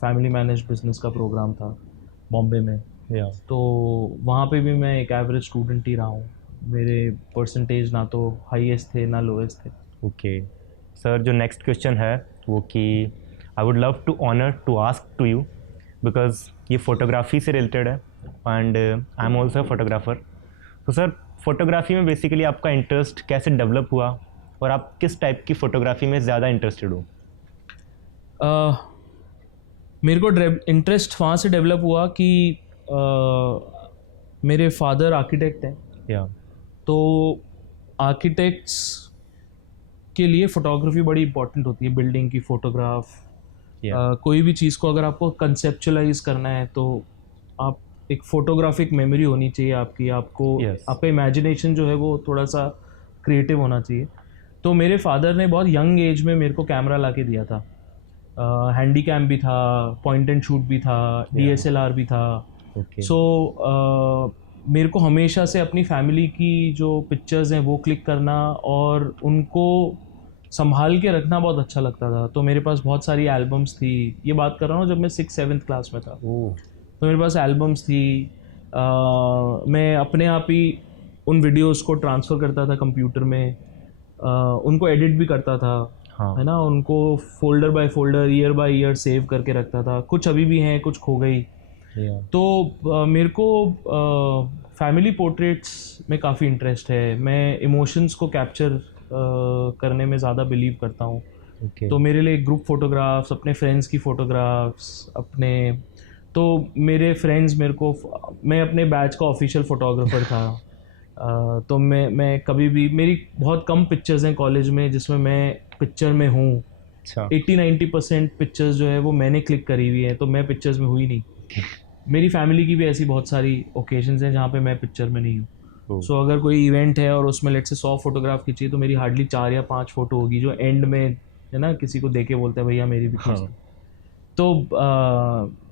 फैमिली मैनेज बिजनेस का प्रोग्राम था बॉम्बे में। तो वहाँ पे भी मैं एक एवरेज स्टूडेंट ही रहा हूँ। मेरे परसेंटेज ना तो हाईएस्ट थे ना लोएस्ट थे। ओके सर, जो नेक्स्ट क्वेश्चन है वो कि I would love to honour to ask to you because ये फ़ोटोग्राफी से रिलेटेड है and I am also photographer. तो सर, फोटोग्राफी में बेसिकली आपका इंटरेस्ट कैसे डेवलप हुआ और आप किस टाइप की फ़ोटोग्राफी में ज़्यादा इंटरेस्टेड हो? मेरे को इंटरेस्ट वहाँ से डेवलप हुआ कि मेरे फादर आर्किटेक्ट हैं। तो आर्किटेक्ट्स के लिए फ़ोटोग्राफी बड़ी इंपॉर्टेंट होती है, बिल्डिंग की फ़ोटोग्राफ। कोई भी चीज़ को अगर आपको कंसेप्चुलाइज करना है तो आप एक फ़ोटोग्राफिक मेमोरी होनी चाहिए आपकी, आपका इमेजिनेशन जो है वो थोड़ा सा क्रिएटिव होना चाहिए। तो मेरे फादर ने बहुत यंग एज में मेरे को कैमरा ला के दिया था। हैंडी कैम भी था, पॉइंट एंड शूट भी था, DSLR भी था। सो मेरे को हमेशा से अपनी फैमिली की जो पिक्चर्स हैं वो क्लिक करना और उनको संभाल के रखना बहुत अच्छा लगता था। तो मेरे पास बहुत सारी एल्बम्स थी। ये बात कर रहा हूँ जब मैं 6th-7th क्लास में था। तो मेरे पास एल्बम्स थी। मैं अपने आप ही उन वीडियोस को ट्रांसफ़र करता था कंप्यूटर में, उनको एडिट भी करता था। है ना, उनको folder by folder, year by year save करके रखता था। कुछ अभी भी हैं, कुछ खो गई। तो मेरे को फैमिली पोर्ट्रेट्स में काफ़ी इंटरेस्ट है। मैं इमोशंस को कैप्चर करने में ज़्यादा बिलीव करता हूँ। तो मेरे लिए ग्रुप फोटोग्राफ्स, अपने फ्रेंड्स की फ़ोटोग्राफ्स, अपने तो मेरे फ्रेंड्स मेरे को, मैं अपने बैच का ऑफिशियल फ़ोटोग्राफ़र था। तो मैं कभी भी, मेरी बहुत कम पिक्चर्स हैं कॉलेज में जिसमें मैं पिक्चर में हूँ। अच्छा 80-90% पिक्चर्स जो है वो मैंने क्लिक करी हुई है, तो मैं पिक्चर्स में हुई नहीं। मेरी फैमिली की भी ऐसी बहुत सारी ओकेजन्स हैं जहाँ पे मैं पिक्चर में नहीं हूँ। सो अगर कोई इवेंट है और उसमें लेट से 100 फोटोग्राफ खींची, तो मेरी हार्डली 4 या 5 फ़ोटो होगी जो एंड में, है ना, किसी को देके बोलते हैं भैया मेरी भी खींच दो। तो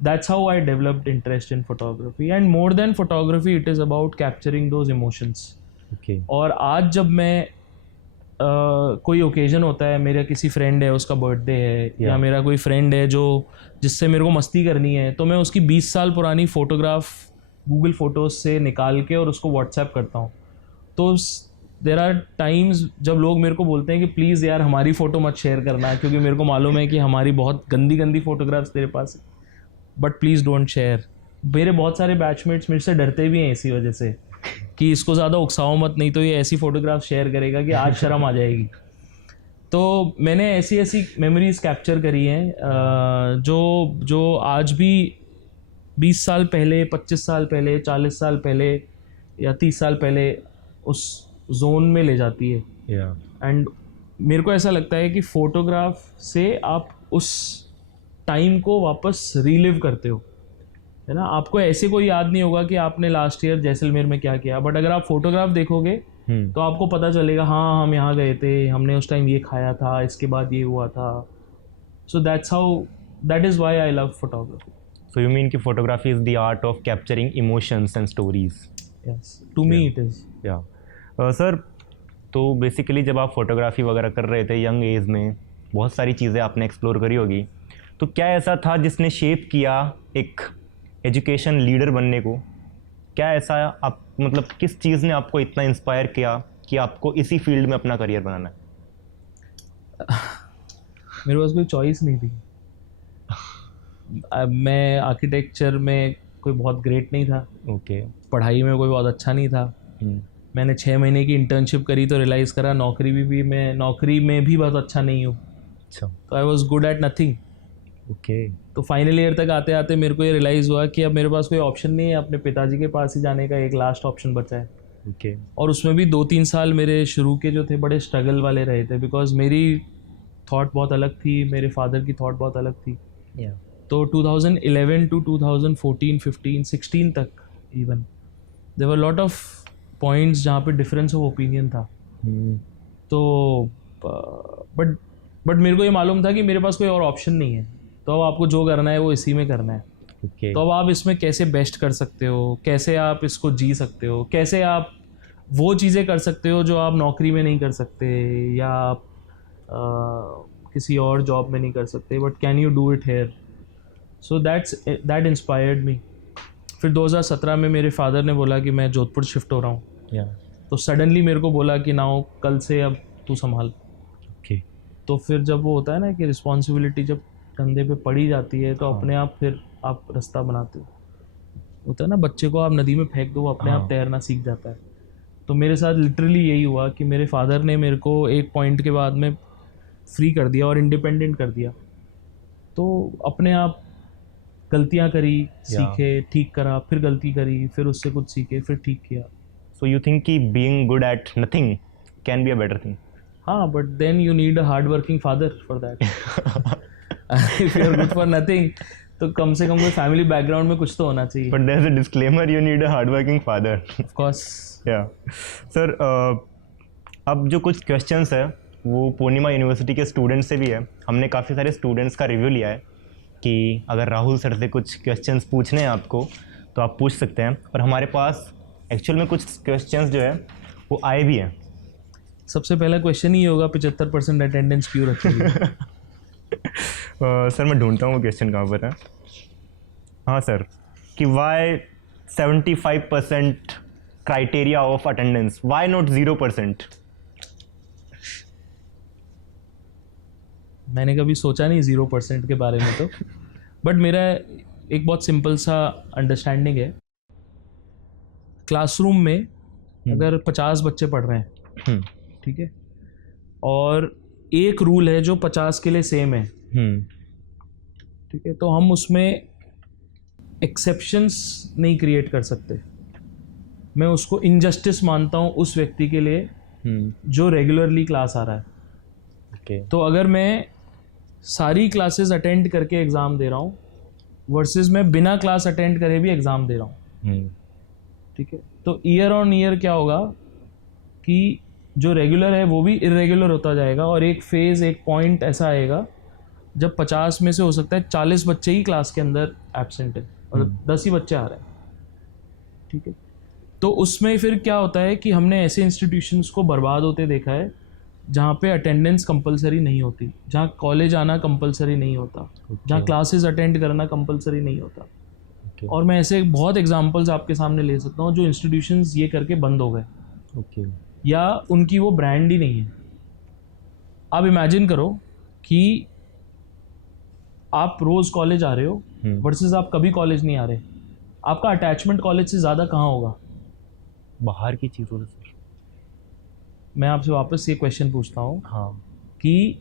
that's how I developed interest in photography, and more than photography it is about capturing those emotions. Okay और आज जब मैं कोई ओकेजन होता है, मेरा किसी फ्रेंड है उसका बर्थडे है, या मेरा कोई फ्रेंड है जो जिससे मेरे को मस्ती करनी है, तो मैं उसकी 20 साल पुरानी फ़ोटोग्राफ गूगल फ़ोटोज़ से निकाल के और उसको व्हाट्सएप करता हूँ। तो देर आर टाइम्स जब लोग मेरे को बोलते हैं कि प्लीज़ यार हमारी फ़ोटो मत शेयर करना, क्योंकि मेरे को मालूम है कि हमारी बहुत गंदी गंदी फ़ोटोग्राफ्स तेरे पास है, बट प्लीज़ डोंट शेयर। मेरे बहुत सारे बैचमेट्स मेरे से डरते भी हैं इसी वजह से कि इसको ज़्यादा उकसाओ मत, नहीं तो ये ऐसी फ़ोटोग्राफ शेयर करेगा कि आज शर्म आ जाएगी। तो मैंने ऐसी ऐसी मेमोरीज़ कैप्चर करी हैं जो आज भी 20 साल पहले, 25 साल पहले, 40 साल पहले या 30 साल पहले उस जोन में ले जाती है। एंड मेरे को ऐसा लगता है कि फ़ोटोग्राफ से आप उस टाइम को वापस रीलिव करते हो, है ना। आपको ऐसे कोई याद नहीं होगा कि आपने लास्ट ईयर जैसलमेर में क्या किया, बट अगर आप फोटोग्राफ देखोगे तो आपको पता चलेगा हाँ हम यहाँ गए थे, हमने उस टाइम ये खाया था, इसके बाद ये हुआ था। So that is why I love photography. So you mean कि photography is the art of capturing emotions and stories? Yes, to me it is. Yeah sir, तो बेसिकली जब आप फोटोग्राफी वगैरह कर रहे थे यंग एज में, बहुत सारी चीज़ें आपने एक्सप्लोर करी होगी, तो क्या ऐसा था जिसने शेप किया एक एजुकेशन लीडर बनने को? क्या ऐसा आप, मतलब किस चीज़ ने आपको इतना इंस्पायर किया कि आपको इसी फील्ड में अपना करियर बनाना है? मेरे पास कोई चॉइस नहीं थी। मैं आर्किटेक्चर में कोई बहुत ग्रेट नहीं था। ओके पढ़ाई में कोई बहुत अच्छा नहीं था। मैंने 6 महीने की इंटर्नशिप करी तो रियलाइज़ करा मैं नौकरी में भी बहुत अच्छा नहीं हूँ। अच्छा। तो I was good at nothing. Okay तो फाइनल ईयर तक आते आते मेरे को ये रियलाइज़ हुआ कि अब मेरे पास कोई ऑप्शन नहीं है, अपने पिताजी के पास ही जाने का एक लास्ट ऑप्शन बचा है। ओके। और उसमें भी 2-3 साल मेरे शुरू के जो थे बड़े स्ट्रगल वाले रहे थे, बिकॉज मेरी थॉट बहुत अलग थी, मेरे फादर की थॉट बहुत अलग थी। तो 2011 टू 2014, 15, 16 तक even there were lot of points जहाँ पे डिफरेंस ऑफ ओपिनियन था। तो बट मेरे को ये मालूम था कि मेरे पास कोई और ऑप्शन नहीं है, तो अब आपको जो करना है वो इसी में करना है। ओके। तो अब आप इसमें कैसे बेस्ट कर सकते हो, कैसे आप इसको जी सकते हो, कैसे आप वो चीज़ें कर सकते हो जो आप नौकरी में नहीं कर सकते या आप किसी और जॉब में नहीं कर सकते, but can you do it here. So that inspired me. फिर 2017 में मेरे फादर ने बोला कि मैं जोधपुर शिफ्ट हो रहा हूँ। तो सडनली मेरे को बोला कि नाउ कल से अब तू संभाल। ओके। तो फिर जब वो होता है ना कि रिस्पॉन्सिबिलिटी जब कंधे पे पड़ी जाती है तो अपने आप फिर आप रास्ता बनाते हो। होता है ना, बच्चे को आप नदी में फेंक दो, वो अपने आप तैरना सीख जाता है। तो मेरे साथ लिटरली यही हुआ कि मेरे फादर ने मेरे को एक पॉइंट के बाद में फ्री कर दिया और इंडिपेंडेंट कर दिया। तो अपने आप गलतियाँ करी, सीखे, ठीक करा, फिर गलती करी, फिर उससे कुछ सीखे, फिर ठीक किया। सो यू थिंक कि being good at nothing can be a better thing? हाँ, but then you need a hard working father for that. If you are good for nothing तो कम से कम कोई फैमिली बैकग्राउंड में कुछ तो होना चाहिए। But there is a disclaimer, you need a hard working father. Of course. या सर, अब जो कुछ क्वेश्चंस है वो पूर्णिमा यूनिवर्सिटी के स्टूडेंट्स से भी है। हमने काफ़ी सारे स्टूडेंट्स का रिव्यू लिया है कि अगर राहुल सर से कुछ क्वेश्चंस पूछने हैं आपको तो आप पूछ सकते हैं, और हमारे पास एक्चुअल में कुछ क्वेश्चंस जो है वो आए भी हैं। सबसे पहला क्वेश्चन ही होगा 75% अटेंडेंस क्यों रखी है? सर मैं ढूंढता हूँ वो क्वेश्चन कहाँ पर है। हाँ सर, कि why 75% criteria of attendance, why not 0%? मैंने कभी सोचा नहीं 0% के बारे में तो बट मेरा एक बहुत सिंपल सा अंडरस्टैंडिंग है। क्लासरूम में अगर 50 बच्चे पढ़ रहे हैं, ठीक है, और एक रूल है जो 50 के लिए सेम है, ठीक है, तो हम उसमें एक्सेप्शंस नहीं क्रिएट कर सकते। मैं उसको इनजस्टिस मानता हूँ उस व्यक्ति के लिए जो रेगुलरली क्लास आ रहा है। ओके। तो अगर मैं सारी क्लासेस अटेंड करके एग्ज़ाम दे रहा हूँ वर्सेस मैं बिना क्लास अटेंड करे भी एग्ज़ाम दे रहा हूँ, ठीक है, तो ईयर ऑन ईयर क्या होगा कि जो रेगुलर है वो भी इरेगुलर होता जाएगा और एक फेज़, एक पॉइंट ऐसा आएगा जब 50 में से हो सकता है 40 बच्चे ही क्लास के अंदर एब्सेंट है और 10 ही बच्चे आ रहे हैं, ठीक है। तो उसमें फिर क्या होता है कि हमने ऐसे इंस्टीट्यूशंस को बर्बाद होते देखा है जहाँ पे अटेंडेंस कंपलसरी नहीं होती, जहाँ कॉलेज आना कंपलसरी नहीं होता, जहाँ क्लासेस अटेंड करना कंपलसरी नहीं होता। और मैं ऐसे बहुत एग्जांपल्स आपके सामने ले सकता हूँ जो इंस्टीट्यूशंस ये करके बंद हो गए, या उनकी वो ब्रांड ही नहीं है। आप इमेजिन करो कि आप रोज़ कॉलेज आ रहे हो वर्सेस आप कभी कॉलेज नहीं आ रहे, आपका अटैचमेंट कॉलेज से ज़्यादा कहाँ होगा? बाहर की चीज़ों से सर। मैं आपसे वापस ये क्वेश्चन पूछता हूँ, हाँ, कि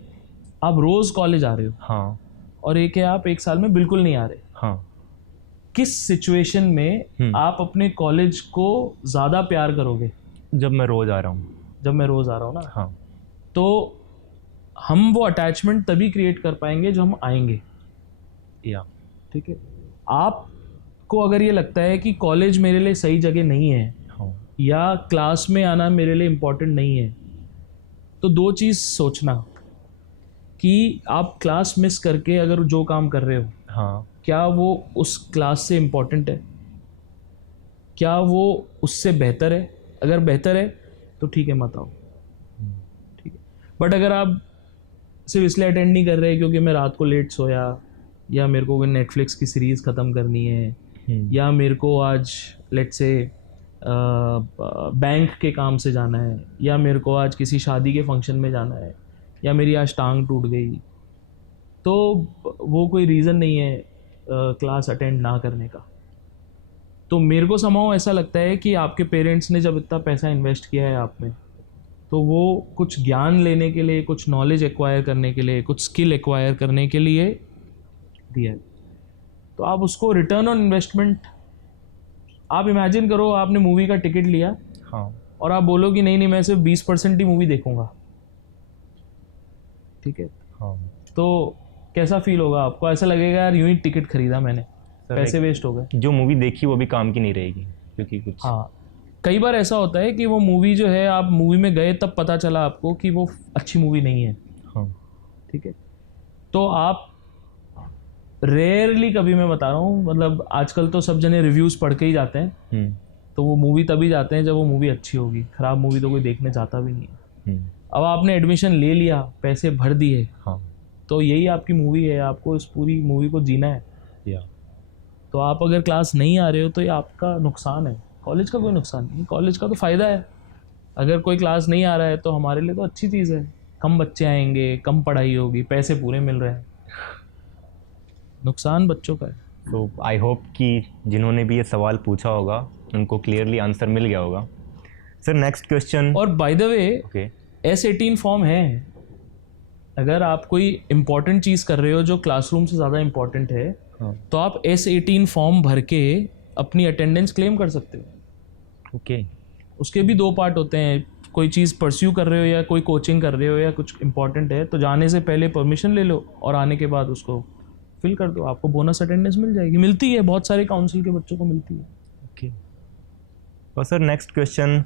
आप रोज़ कॉलेज आ रहे हो, हाँ, और एक है आप एक साल में बिल्कुल नहीं आ रहे, हाँ, किस सिचुएशन में आप अपने कॉलेज को ज़्यादा प्यार करोगे? जब मैं रोज़ आ रहा हूँ। जब मैं रोज़ आ रहा हूँ ना, हाँ, तो हम वो अटैचमेंट तभी क्रिएट कर पाएंगे जो हम आएंगे, या ठीक है। आपको अगर ये लगता है कि कॉलेज मेरे लिए सही जगह नहीं है, हाँ, या क्लास में आना मेरे लिए इम्पोर्टेंट नहीं है, तो दो चीज़ सोचना कि आप क्लास मिस करके अगर जो काम कर रहे हो, हाँ, क्या वो उस क्लास से इम्पोर्टेंट है, क्या वो उससे बेहतर है? अगर बेहतर है तो ठीक है, मत आओ, ठीक है। बट अगर आप सिर्फ इसलिए अटेंड नहीं कर रहे क्योंकि मैं रात को लेट सोया, या मेरे को नेटफ्लिक्स की सीरीज़ ख़त्म करनी है, या मेरे को आज लेट्स से बैंक के काम से जाना है, या मेरे को आज किसी शादी के फंक्शन में जाना है, या मेरी आज टांग टूट गई, तो वो कोई रीज़न नहीं है क्लास अटेंड ना करने का। तो मेरे को समाओ ऐसा लगता है कि आपके पेरेंट्स ने जब इतना पैसा इन्वेस्ट किया है आप में, तो वो कुछ ज्ञान लेने के लिए, कुछ नॉलेज एक्वायर करने के लिए, कुछ स्किल एक्वायर करने के लिए दिया है। तो आप उसको रिटर्न ऑन इन्वेस्टमेंट, आप इमेजिन करो आपने मूवी का टिकट लिया, हाँ, और आप बोलो कि नहीं मैं सिर्फ 20% ही मूवी देखूंगा, ठीक है, हाँ, तो कैसा फील होगा आपको? ऐसा लगेगा यार यूं ही टिकट खरीदा मैंने, पैसे वेस्ट हो गए। जो मूवी देखी वो भी काम की नहीं रहेगी क्योंकि कुछ। हाँ, कई बार ऐसा होता है कि वो मूवी जो है, आप मूवी में गए तब पता चला आपको कि वो अच्छी मूवी नहीं है, हाँ, ठीक है। तो आप रेयरली, कभी मैं बता रहा हूँ, मतलब आजकल तो सब जने रिव्यूज़ पढ़ के ही जाते हैं, तो वो मूवी तभी जाते हैं जब वो मूवी अच्छी होगी, ख़राब मूवी तो कोई देखने जाता भी नहीं है। अब आपने एडमिशन ले लिया, पैसे भर दिए, हाँ, तो यही आपकी मूवी है, आपको इस पूरी मूवी को जीना है, या तो आप अगर क्लास नहीं आ रहे हो तो ये आपका नुकसान है, कॉलेज का कोई नुकसान नहीं, कॉलेज का तो फ़ायदा है। अगर कोई क्लास नहीं आ रहा है तो हमारे लिए तो अच्छी चीज़ है, कम बच्चे आएंगे, कम पढ़ाई होगी, पैसे पूरे मिल रहे हैं, नुकसान बच्चों का है। तो आई होप कि जिन्होंने भी ये सवाल पूछा होगा उनको क्लियरली आंसर मिल गया होगा। Sir next question. और by the way, okay, S18 form है, अगर आप कोई इम्पॉर्टेंट चीज़ कर रहे हो जो क्लासरूम से ज़्यादा इम्पॉर्टेंट है, हाँ, तो आप S18 फॉर्म भर के अपनी अटेंडेंस क्लेम कर सकते हो। ओके, उसके भी दो पार्ट होते हैं, कोई चीज़ परस्यू कर रहे हो या कोई कोचिंग कर रहे हो या कुछ इंपॉर्टेंट है, तो जाने से पहले परमिशन ले लो और आने के बाद उसको फिल कर दो, आपको बोनस अटेंडेंस मिल जाएगी, मिलती है, बहुत सारे काउंसिल के बच्चों को मिलती है। ओके। और सर नेक्स्ट क्वेश्चन,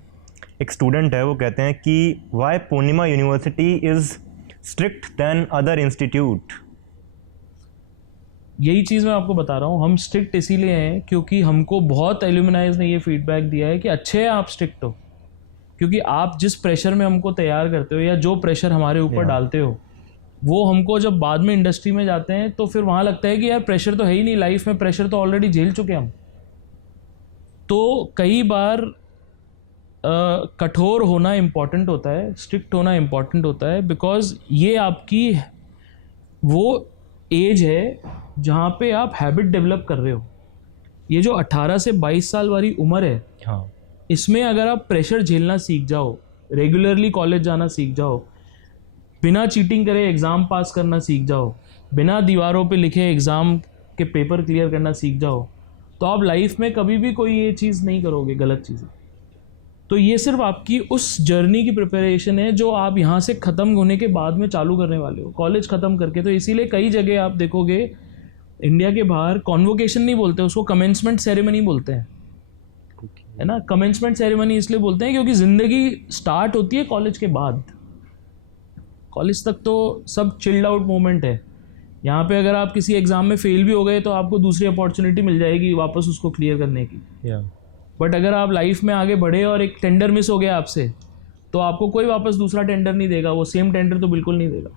एक स्टूडेंट है, वो कहते हैं कि why Purnima university is strict than other institute. यही चीज़ मैं आपको बता रहा हूँ, हम स्ट्रिक्ट इसीलिए हैं क्योंकि हमको बहुत एल्यूमिनाइज ने ये फीडबैक दिया है कि अच्छे हैं आप स्ट्रिक्ट हो, क्योंकि आप जिस प्रेशर में हमको तैयार करते हो या जो प्रेशर हमारे ऊपर डालते हो, वो हमको जब बाद में इंडस्ट्री में जाते हैं तो फिर वहाँ लगता है कि यार प्रेशर तो है ही नहीं, लाइफ में प्रेशर तो ऑलरेडी झेल चुके हम। तो कई बार कठोर होना इम्पॉर्टेंट होता है, स्ट्रिक्ट होना इम्पॉर्टेंट होता है, बिकॉज ये आपकी वो एज है जहाँ पे आप हैबिट डेवलप कर रहे हो। ये जो 18 से 22 साल वाली उम्र है, हाँ, इसमें अगर आप प्रेशर झेलना सीख जाओ, रेगुलरली कॉलेज जाना सीख जाओ, बिना चीटिंग करे एग्ज़ाम पास करना सीख जाओ, बिना दीवारों पे लिखे एग्ज़ाम के पेपर क्लियर करना सीख जाओ, तो आप लाइफ में कभी भी कोई ये चीज़ नहीं करोगे, गलत चीज़ें। तो ये सिर्फ आपकी उस जर्नी की प्रिपरेशन है जो आप यहाँ से ख़त्म होने के बाद में चालू करने वाले हो, कॉलेज ख़त्म करके। तो इसीलिए कई जगह आप देखोगे इंडिया के बाहर कॉन्वोकेशन नहीं बोलते, उसको कमेंसमेंट सेरेमनी बोलते हैं, है ना। कमेंसमेंट सेरेमनी इसलिए बोलते हैं क्योंकि ज़िंदगी स्टार्ट होती है कॉलेज के बाद। कॉलेज तक तो सब चिल्ड आउट मोमेंट है। यहाँ पे अगर आप किसी एग्ज़ाम में फेल भी हो गए तो आपको दूसरी अपॉर्चुनिटी मिल जाएगी वापस उसको क्लियर करने की। बट अगर आप लाइफ में आगे बढ़े और एक टेंडर मिस हो गया आपसे, तो आपको कोई वापस दूसरा टेंडर नहीं देगा, वो सेम टेंडर तो बिल्कुल नहीं देगा।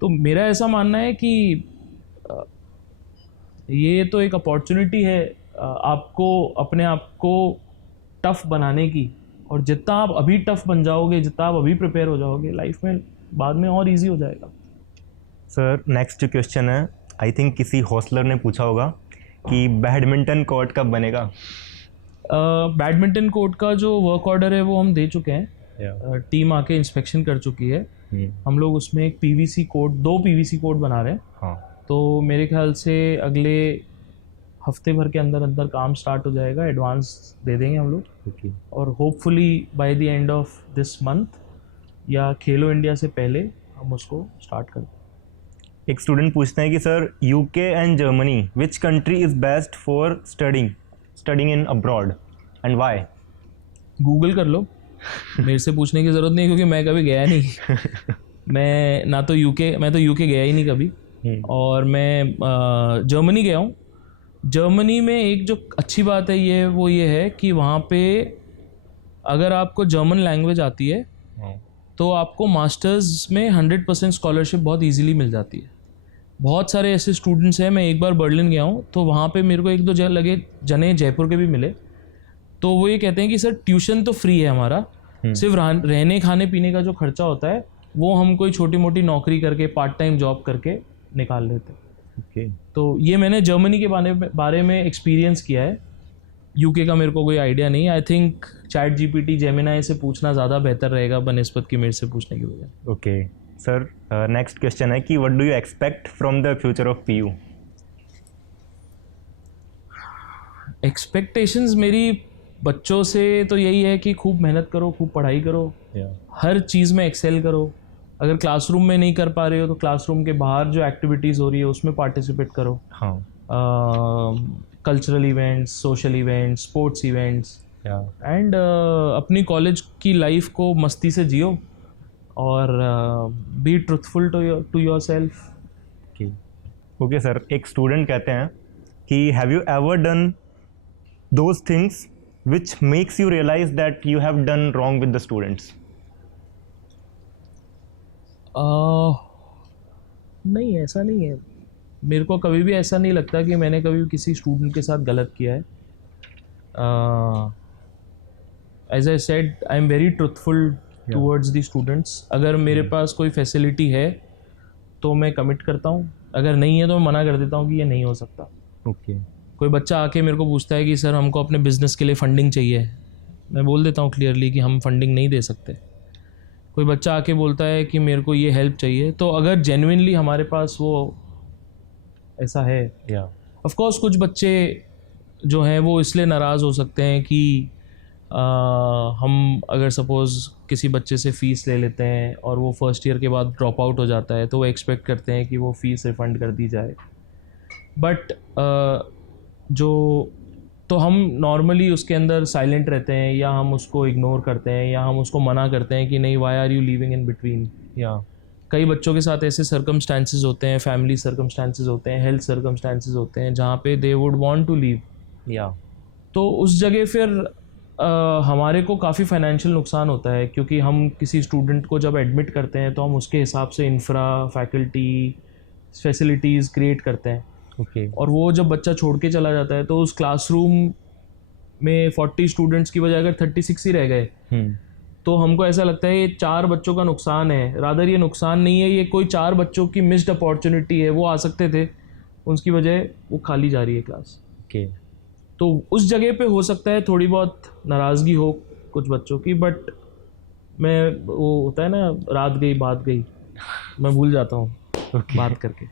तो मेरा ऐसा मानना है कि ये तो एक अपॉर्चुनिटी है आपको अपने आप को टफ बनाने की, और जितना आप अभी टफ बन जाओगे, जितना आप अभी प्रिपेयर हो जाओगे, लाइफ में बाद में और इजी हो जाएगा। सर नेक्स्ट जो क्वेश्चन है, आई थिंक किसी हॉस्टलर ने पूछा होगा कि बैडमिंटन कोर्ट कब बनेगा? बैडमिंटन कोर्ट का जो वर्क ऑर्डर है वो हम दे चुके हैं। टीम आके इंस्पेक्शन कर चुकी है। हम लोग उसमें एक पीवीसी कोर्ट, 2 पीवीसी कोर्ट बना रहे हैं। हाँ। तो मेरे ख्याल से अगले हफ्ते भर के अंदर अंदर काम स्टार्ट हो जाएगा। एडवांस दे देंगे हम लोग। और hopefully by the end of this month या खेलो इंडिया से पहले हम उसको स्टार्ट कर। एक स्टूडेंट पूछते हैं कि sir UK and Germany, which country is best for studying in abroad and why? Google कर लो, मेरे से पूछने की ज़रूरत नहीं, क्योंकि मैं कभी गया नहीं। मैं तो यूके गया ही नहीं कभी। और मैं जर्मनी गया हूँ। जर्मनी में एक जो अच्छी बात है वो ये है कि वहाँ पे अगर आपको जर्मन लैंग्वेज आती है तो आपको मास्टर्स में 100% स्कॉलरशिप बहुत इजीली मिल जाती है। बहुत सारे ऐसे स्टूडेंट्स हैं, मैं एक बार बर्लिन गया हूँ तो वहाँ पे मेरे को 1-2 जने जयपुर के भी मिले, तो वो ये कहते हैं कि सर ट्यूशन तो फ्री है हमारा, सिर्फ रहने खाने पीने का जो खर्चा होता है वो हम कोई छोटी मोटी नौकरी करके, पार्ट टाइम जॉब करके निकाल लेते हैं। तो ये मैंने जर्मनी के बारे में एक्सपीरियंस किया है। यूके का मेरे को कोई आइडिया नहीं। I think chat GPT, Gemini से पूछना ज़्यादा बेहतर रहेगा बनिस्बत की मेरे से पूछने की वजह। ओके सर, नेक्स्ट क्वेश्चन है कि what do you expect from the future of PU? Expectations मेरी बच्चों से तो यही है कि खूब मेहनत करो, खूब पढ़ाई करो, हर चीज़ में एक्सेल करो। अगर क्लासरूम में नहीं कर पा रहे हो तो क्लासरूम के बाहर जो एक्टिविटीज़ हो रही है उसमें पार्टिसिपेट करो। हाँ। Cultural events, social events, sports events, and अपनी कॉलेज की लाइफ को मस्ती से जियो और be truthful to yourself. Okay sir, एक स्टूडेंट कहते हैं कि have you ever done those things which makes you realise that you have done wrong with the students? नहीं, ऐसा नहीं है। मेरे को कभी भी ऐसा नहीं लगता कि मैंने कभी किसी स्टूडेंट के साथ गलत किया है। As I said, I am very truthful towards the students. अगर मेरे पास कोई फैसिलिटी है तो मैं कमिट करता हूँ, अगर नहीं है तो मैं मना कर देता हूँ कि ये नहीं हो सकता। कोई बच्चा आके मेरे को पूछता है कि सर हमको अपने बिज़नेस के लिए फ़ंडिंग चाहिए, मैं बोल देता हूँ क्लियरली कि हम फंडिंग नहीं दे सकते। कोई बच्चा आके बोलता है कि मेरे को ये हेल्प चाहिए, तो अगर जेन्युइनली हमारे पास वो ऐसा है, ऑफ कोर्स कुछ बच्चे जो हैं वो इसलिए नाराज़ हो सकते हैं कि हम अगर सपोज़ किसी बच्चे से फ़ीस ले लेते हैं और वो फर्स्ट ईयर के बाद ड्रॉप आउट हो जाता है तो वो एक्सपेक्ट करते हैं कि वो फ़ीस रिफ़ंड कर दी जाए। बट तो हम नॉर्मली उसके अंदर साइलेंट रहते हैं, या हम उसको इग्नोर करते हैं, या हम उसको मना करते हैं कि नहीं, why are you living in between. या कई बच्चों के साथ ऐसे सर्कमस्टांसेस होते हैं, फैमिली सर्कमस्टांसेस होते हैं, हेल्थ सर्कमस्टांसेस होते हैं जहाँ पे they would want to leave. तो उस जगह फिर हमारे को काफ़ी फाइनेंशियल नुकसान होता है, क्योंकि हम किसी स्टूडेंट को जब एडमिट करते हैं तो हम उसके हिसाब से इंफ्रा, फैकल्टी, फैसिलिटीज़ क्रिएट करते हैं। और वो जब बच्चा छोड़ के चला जाता है तो उस क्लासरूम में 40 स्टूडेंट्स की बजाय अगर 36 ही रह गए तो हमको ऐसा लगता है ये 4 बच्चों का नुकसान है। रादर ये नुकसान नहीं है, ये कोई 4 बच्चों की मिस्ड अपॉर्चुनिटी है, वो आ सकते थे, उसकी वजह वो खाली जा रही है क्लास। तो उस जगह पे हो सकता है थोड़ी बहुत नाराज़गी हो कुछ बच्चों की, बट मैं, वो होता है ना, रात गई बात गई, मैं भूल जाता हूँ बात करके।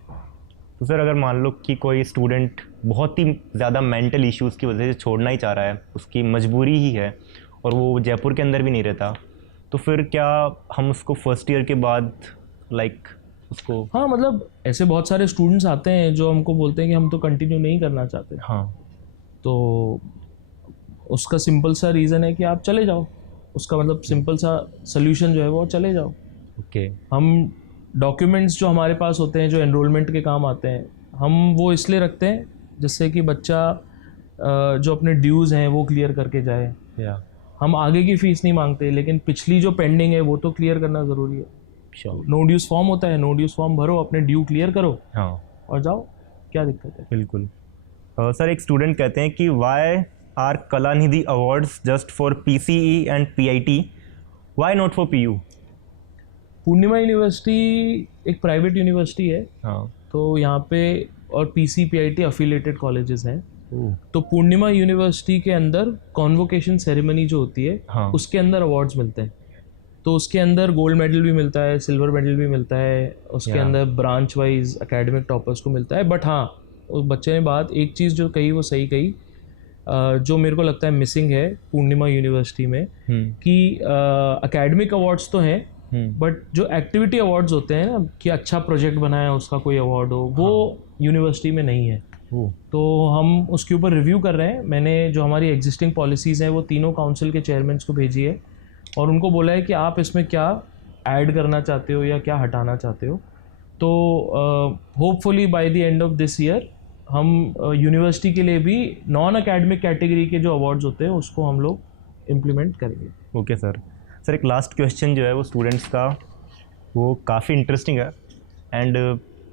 तो सर अगर मान लो कि कोई स्टूडेंट बहुत ही ज़्यादा मेंटल इश्यूज़ की वजह से छोड़ना ही चाह रहा है, उसकी मजबूरी ही है और वो जयपुर के अंदर भी नहीं रहता, तो फिर क्या हम उसको फर्स्ट ईयर के बाद उसको? हाँ, मतलब ऐसे बहुत सारे स्टूडेंट्स आते हैं जो हमको बोलते हैं कि हम तो कंटिन्यू नहीं करना चाहते। हाँ, तो उसका सिंपल सा रीज़न है कि आप चले जाओ, उसका मतलब सिंपल सा सोल्यूशन जो है वो चले जाओ। ओके। हम डॉक्यूमेंट्स जो हमारे पास होते हैं जो एनरोलमेंट के काम आते हैं, हम वो इसलिए रखते हैं जिससे कि बच्चा जो अपने ड्यूज़ हैं वो क्लियर करके जाए। या हम आगे की फ़ीस नहीं मांगते, लेकिन पिछली जो पेंडिंग है वो तो क्लियर करना ज़रूरी है। श्योर। नो ड्यूज़ फॉर्म होता है, नो ड्यूज़ फॉर्म भरो, अपने ड्यू क्लियर करो हाँ, और जाओ, क्या दिक्कत है। बिल्कुल। सर, एक स्टूडेंट कहते हैं कि why are Kalanidhi awards just for PCE and PIT, why not for PU? Purnima university एक प्राइवेट यूनिवर्सिटी है, हाँ। तो यहाँ पे और PC PIT अफिलिएटेड कॉलेजेस हैं। तो पूर्णिमा यूनिवर्सिटी के अंदर कॉन्वोकेशन सेरेमनी जो होती है, हाँ। उसके अंदर अवार्ड्स मिलते हैं। तो उसके अंदर गोल्ड मेडल भी मिलता है, सिल्वर मेडल भी मिलता है, उसके अंदर ब्रांच वाइज एकेडमिक टॉपर्स को मिलता है। बट हाँ, उस बच्चे ने बात एक चीज़ जो कही वो सही कही, जो मेरे को लगता है मिसिंग है पूर्णिमा यूनिवर्सिटी में, कि एकेडमिक अवार्ड्स तो हैं, बट जो एक्टिविटी अवार्ड्स होते हैं ना, कि अच्छा प्रोजेक्ट बनाया उसका कोई अवार्ड हो, वो यूनिवर्सिटी में नहीं है। तो हम उसके ऊपर रिव्यू कर रहे हैं। मैंने जो हमारी एग्जिस्टिंग पॉलिसीज़ हैं वो तीनों काउंसिल के चेयरमैन को भेजी है और उनको बोला है कि आप इसमें क्या ऐड करना चाहते हो या क्या हटाना चाहते हो। तो hopefully by the end of this year हम यूनिवर्सिटी के लिए भी नॉन एकेडमिक कैटेगरी के जो अवार्ड्स होते हैं उसको हम लोग इम्प्लीमेंट करेंगे। Okay sir. सर, एक लास्ट क्वेश्चन जो है वो स्टूडेंट्स का, वो काफ़ी इंटरेस्टिंग है एंड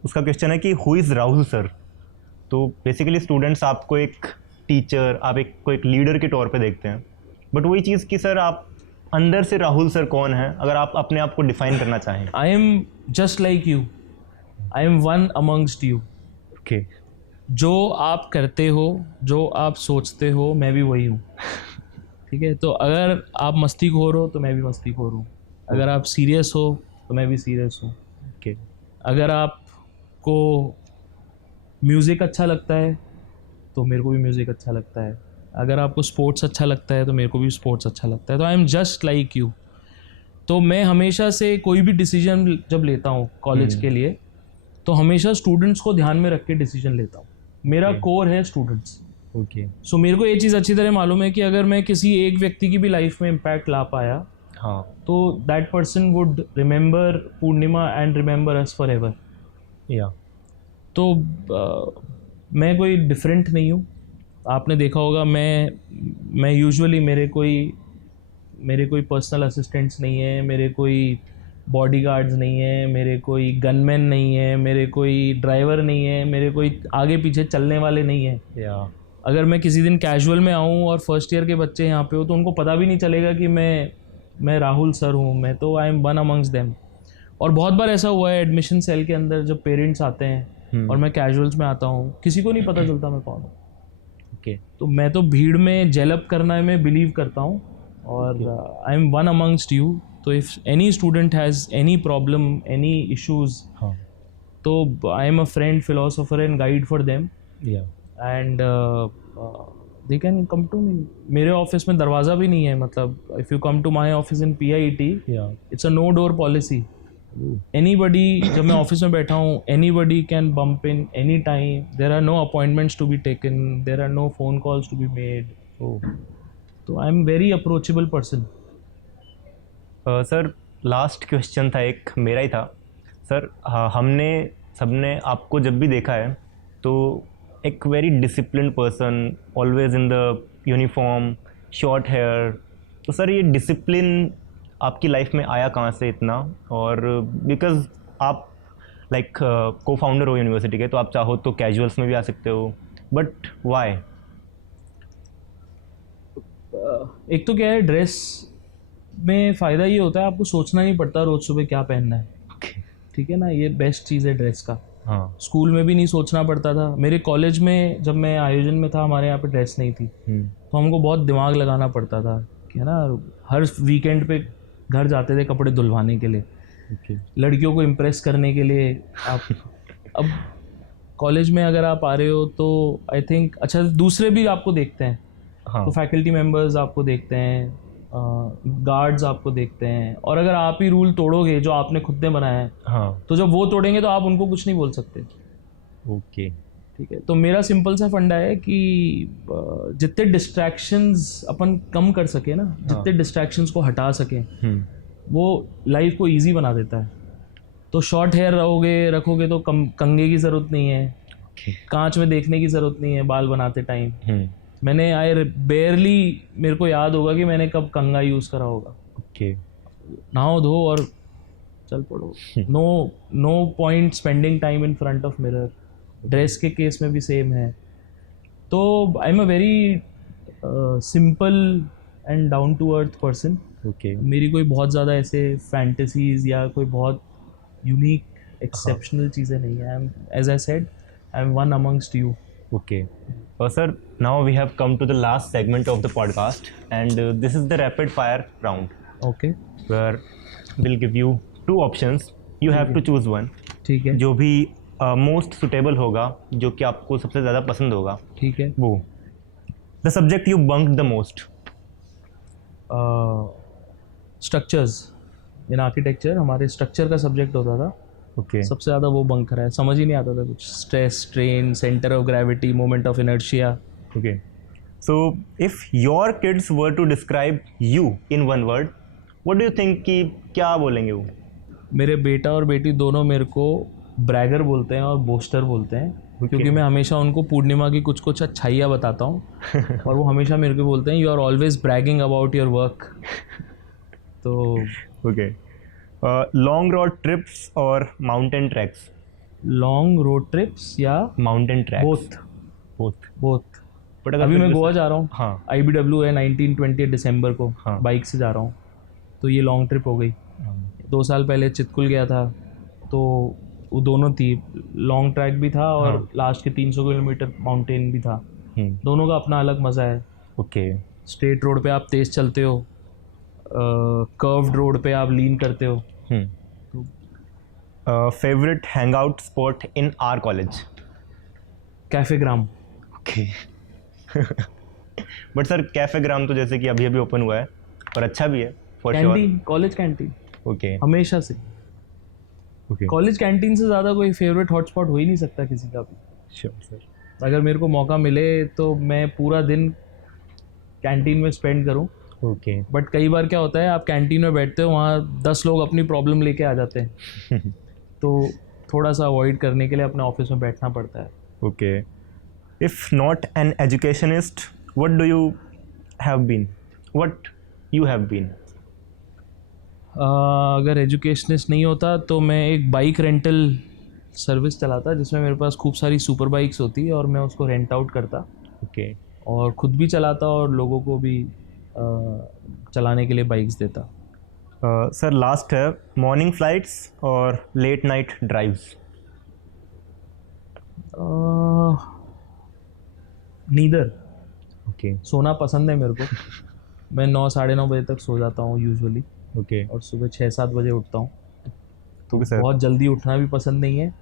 उसका क्वेश्चन है कि हु इज़ राहुल सर? तो बेसिकली स्टूडेंट्स आपको एक टीचर, आप एक लीडर के तौर पे देखते हैं, बट वही चीज़ कि सर आप अंदर से राहुल सर कौन है, अगर आप अपने आप को डिफाइन करना चाहें? I am just like you, I am one amongst you. Okay. जो आप करते हो, जो आप सोचते हो, मैं भी वही हूँ। ठीक है, तो अगर आप मस्तीखोर हो तो मैं भी मस्तीखोर हूँ, अगर आप सीरियस हो तो मैं भी सीरियस हूँ। ओके। अगर आपको म्यूज़िक अच्छा लगता है तो मेरे को भी म्यूज़िक अच्छा लगता है, अगर आपको स्पोर्ट्स अच्छा लगता है तो मेरे को भी स्पोर्ट्स अच्छा लगता है। तो I am just like you. तो मैं हमेशा से कोई भी डिसीजन जब लेता हूँ कॉलेज के लिए, तो हमेशा स्टूडेंट्स को ध्यान में रख के डिसीजन लेता हूँ। मेरा कोर है स्टूडेंट्स। ओके। सो मेरे को ये चीज़ अच्छी तरह मालूम है कि अगर मैं किसी एक व्यक्ति की भी लाइफ में इम्पैक्ट ला पाया, हाँ, तो that person would remember Purnima and remember us for ever. या तो मैं कोई डिफरेंट नहीं हूँ। आपने देखा होगा मैं यूजुअली मेरे कोई पर्सनल असिस्टेंट्स नहीं है, मेरे कोई बॉडीगार्ड्स नहीं है, मेरे कोई गनमैन नहीं है, मेरे कोई ड्राइवर नहीं है, मेरे कोई आगे पीछे चलने वाले नहीं है। या अगर मैं किसी दिन कैजुअल में आऊँ और फर्स्ट ईयर के बच्चे यहाँ पे हो तो उनको पता भी नहीं चलेगा कि मैं राहुल सर हूँ। मैं तो I am one amongst them. और बहुत बार ऐसा हुआ है एडमिशन सेल के अंदर, जब पेरेंट्स आते हैं और मैं कैजुअल्स में आता हूँ, किसी को नहीं पता चलता मैं कौन हूँ। ओके। तो मैं तो भीड़ में जेलअप करना में बिलीव करता हूँ और I am one amongst you. तो if any student has any problem, any issues, तो I am a friend, philosopher and guide for them and they can come to me. मेरे ऑफिस में दरवाज़ा भी नहीं है, मतलब if you come to my office in PIT, it's a no door policy. Anybody, जब मैं ऑफिस में बैठा हूँ, anybody can bump in any time, there are no appointments to be taken, there are no phone calls to be made. तो I am very approachable person. Sir, last question था, एक मेरा ही था सर। हमने सबने आपको जब भी देखा है तो एक very discipline person, always in the uniform, short hair. तो सर, ये डिसिप्लिन आपकी लाइफ में आया कहाँ से इतना? और बिकॉज आप को फाउंडर हो यूनिवर्सिटी के, तो आप चाहो तो कैजुअल्स में भी आ सकते हो, बट वाई? एक तो क्या है, ड्रेस में फ़ायदा ये होता है आपको सोचना नहीं पड़ता रोज़ सुबह क्या पहनना है। ठीक है ना, ये बेस्ट चीज़ है ड्रेस का। हाँ। स्कूल में भी नहीं सोचना पड़ता था। मेरे कॉलेज में जब मैं आयोजन में था, हमारे यहाँ पे ड्रेस नहीं थी, तो हमको बहुत दिमाग लगाना पड़ता था कि है ना, हर वीकेंड पे घर जाते थे कपड़े धुलवाने के लिए। लड़कियों को इम्प्रेस करने के लिए। अब कॉलेज में अगर आप आ रहे हो तो आई थिंक अच्छा दूसरे भी आपको देखते हैं, हाँ तो फैकल्टी मेंबर्स आपको देखते हैं, गार्ड्स आपको देखते हैं, और अगर आप ही रूल तोड़ोगे जो आपने खुद ने बनाया है हाँ तो जब वो तोड़ेंगे तो आप उनको कुछ नहीं बोल सकते। ओके ठीक है, तो मेरा सिंपल सा फंडा है कि जितने डिस्ट्रैक्शंस अपन कम कर सके ना, जितने डिस्ट्रैक्शंस को हटा सकें वो लाइफ को इजी बना देता है। तो शॉर्ट हेयर रखोगे तो कंघे की ज़रूरत नहीं है, कांच में देखने की ज़रूरत नहीं है बाल बनाते टाइम। मैंने मेरे को याद होगा कि मैंने कब कंघा यूज़ करा होगा। ओके नहाओ धो और चल पड़ो। No point spending time in front of mirror. Dress के केस में भी सेम है। तो I am a very simple and down to earth person. Okay मेरी कोई बहुत ज़्यादा ऐसे फैंटेसीज या कोई बहुत यूनिक एक्सेप्शनल चीज़ें नहीं है। I am, as I said, I am one amongst you. Okay. Sir, now we have come to the last segment of the podcast, and this is the rapid fire round, okay, where we'll give you two options. You have to choose one. ठीक है, जो भी मोस्ट सुटेबल होगा, जो कि आपको सबसे ज़्यादा पसंद होगा, ठीक है। वो the subject you बंक्ड the most. Structures in architecture, हमारे स्ट्रक्चर का सब्जेक्ट होता था। ओके सबसे ज़्यादा वो बंक करा है, समझ ही नहीं आता था कुछ। Stress, strain, centre of gravity, moment of inertia. Okay so if your kids were to describe you in one word, what do you think कि क्या बोलेंगे वो? मेरे बेटा और बेटी दोनों मेरे को ब्रैगर बोलते हैं और बोस्टर बोलते हैं, क्योंकि मैं हमेशा उनको पूर्णिमा की कुछ कुछ अच्छाइयाँ बताता हूँ और वो हमेशा मेरे को बोलते हैं you are always bragging about your work. तो ओके लॉन्ग रोड ट्रिप्स और mountain treks? Long road trips या माउंटेन ट्रैक्स? बोथ। बट अभी मैं गोवा जा रहा हूँ। हाँ IBW है 19-20 दिसंबर को। हाँ। बाइक से जा रहा हूँ, तो ये लॉन्ग ट्रिप हो गई। 2 साल पहले चितकुल गया था, तो वो दोनों थी, लॉन्ग ट्रैक भी था और हाँ। लास्ट के 300 किलोमीटर माउंटेन भी था। हम्म, दोनों का अपना अलग मज़ा है। ओके स्ट्रेट रोड पे आप तेज़ चलते हो, कर्व्ड रोड पे आप लीन करते हो। Favourite hang out spot in our college? Cafe gram. Okay but sir cafe gram तो जैसे कि अभी अभी ओपन हुआ है और अच्छा भी है for sure. Canteen, college canteen okay हमेशा से। ओके कॉलेज कैंटीन से ज़्यादा कोई फेवरेट हॉटस्पॉट हो ही नहीं सकता किसी का भी। Sure sir. अगर मेरे को मौका मिले तो मैं पूरा दिन कैंटीन में स्पेंड करूं। ओके बट कई बार क्या होता है, आप कैंटीन में बैठते हो, वहाँ 10 लोग अपनी प्रॉब्लम लेके आ जाते हैं तो थोड़ा सा अवॉइड करने के लिए अपने ऑफिस में बैठना पड़ता है। Okay if not an educationist, what do you have been? What you have been? अगर एजुकेशनिस्ट नहीं होता तो मैं एक बाइक रेंटल सर्विस चलाता, जिसमें मेरे पास खूब सारी सुपर बाइक्स होती और मैं उसको रेंट आउट करता ओके और ख़ुद भी चलाता और लोगों को भी चलाने के लिए बाइक्स देता। सर लास्ट है, मॉर्निंग फ्लाइट्स और late night drives? Neither. Okay सोना पसंद है मेरे को। मैं 9-9:30 बजे तक सो जाता हूँ यूजुअली, ओके और सुबह 6-7 बजे उठता हूँ। तो भी सर बहुत जल्दी उठना भी पसंद नहीं है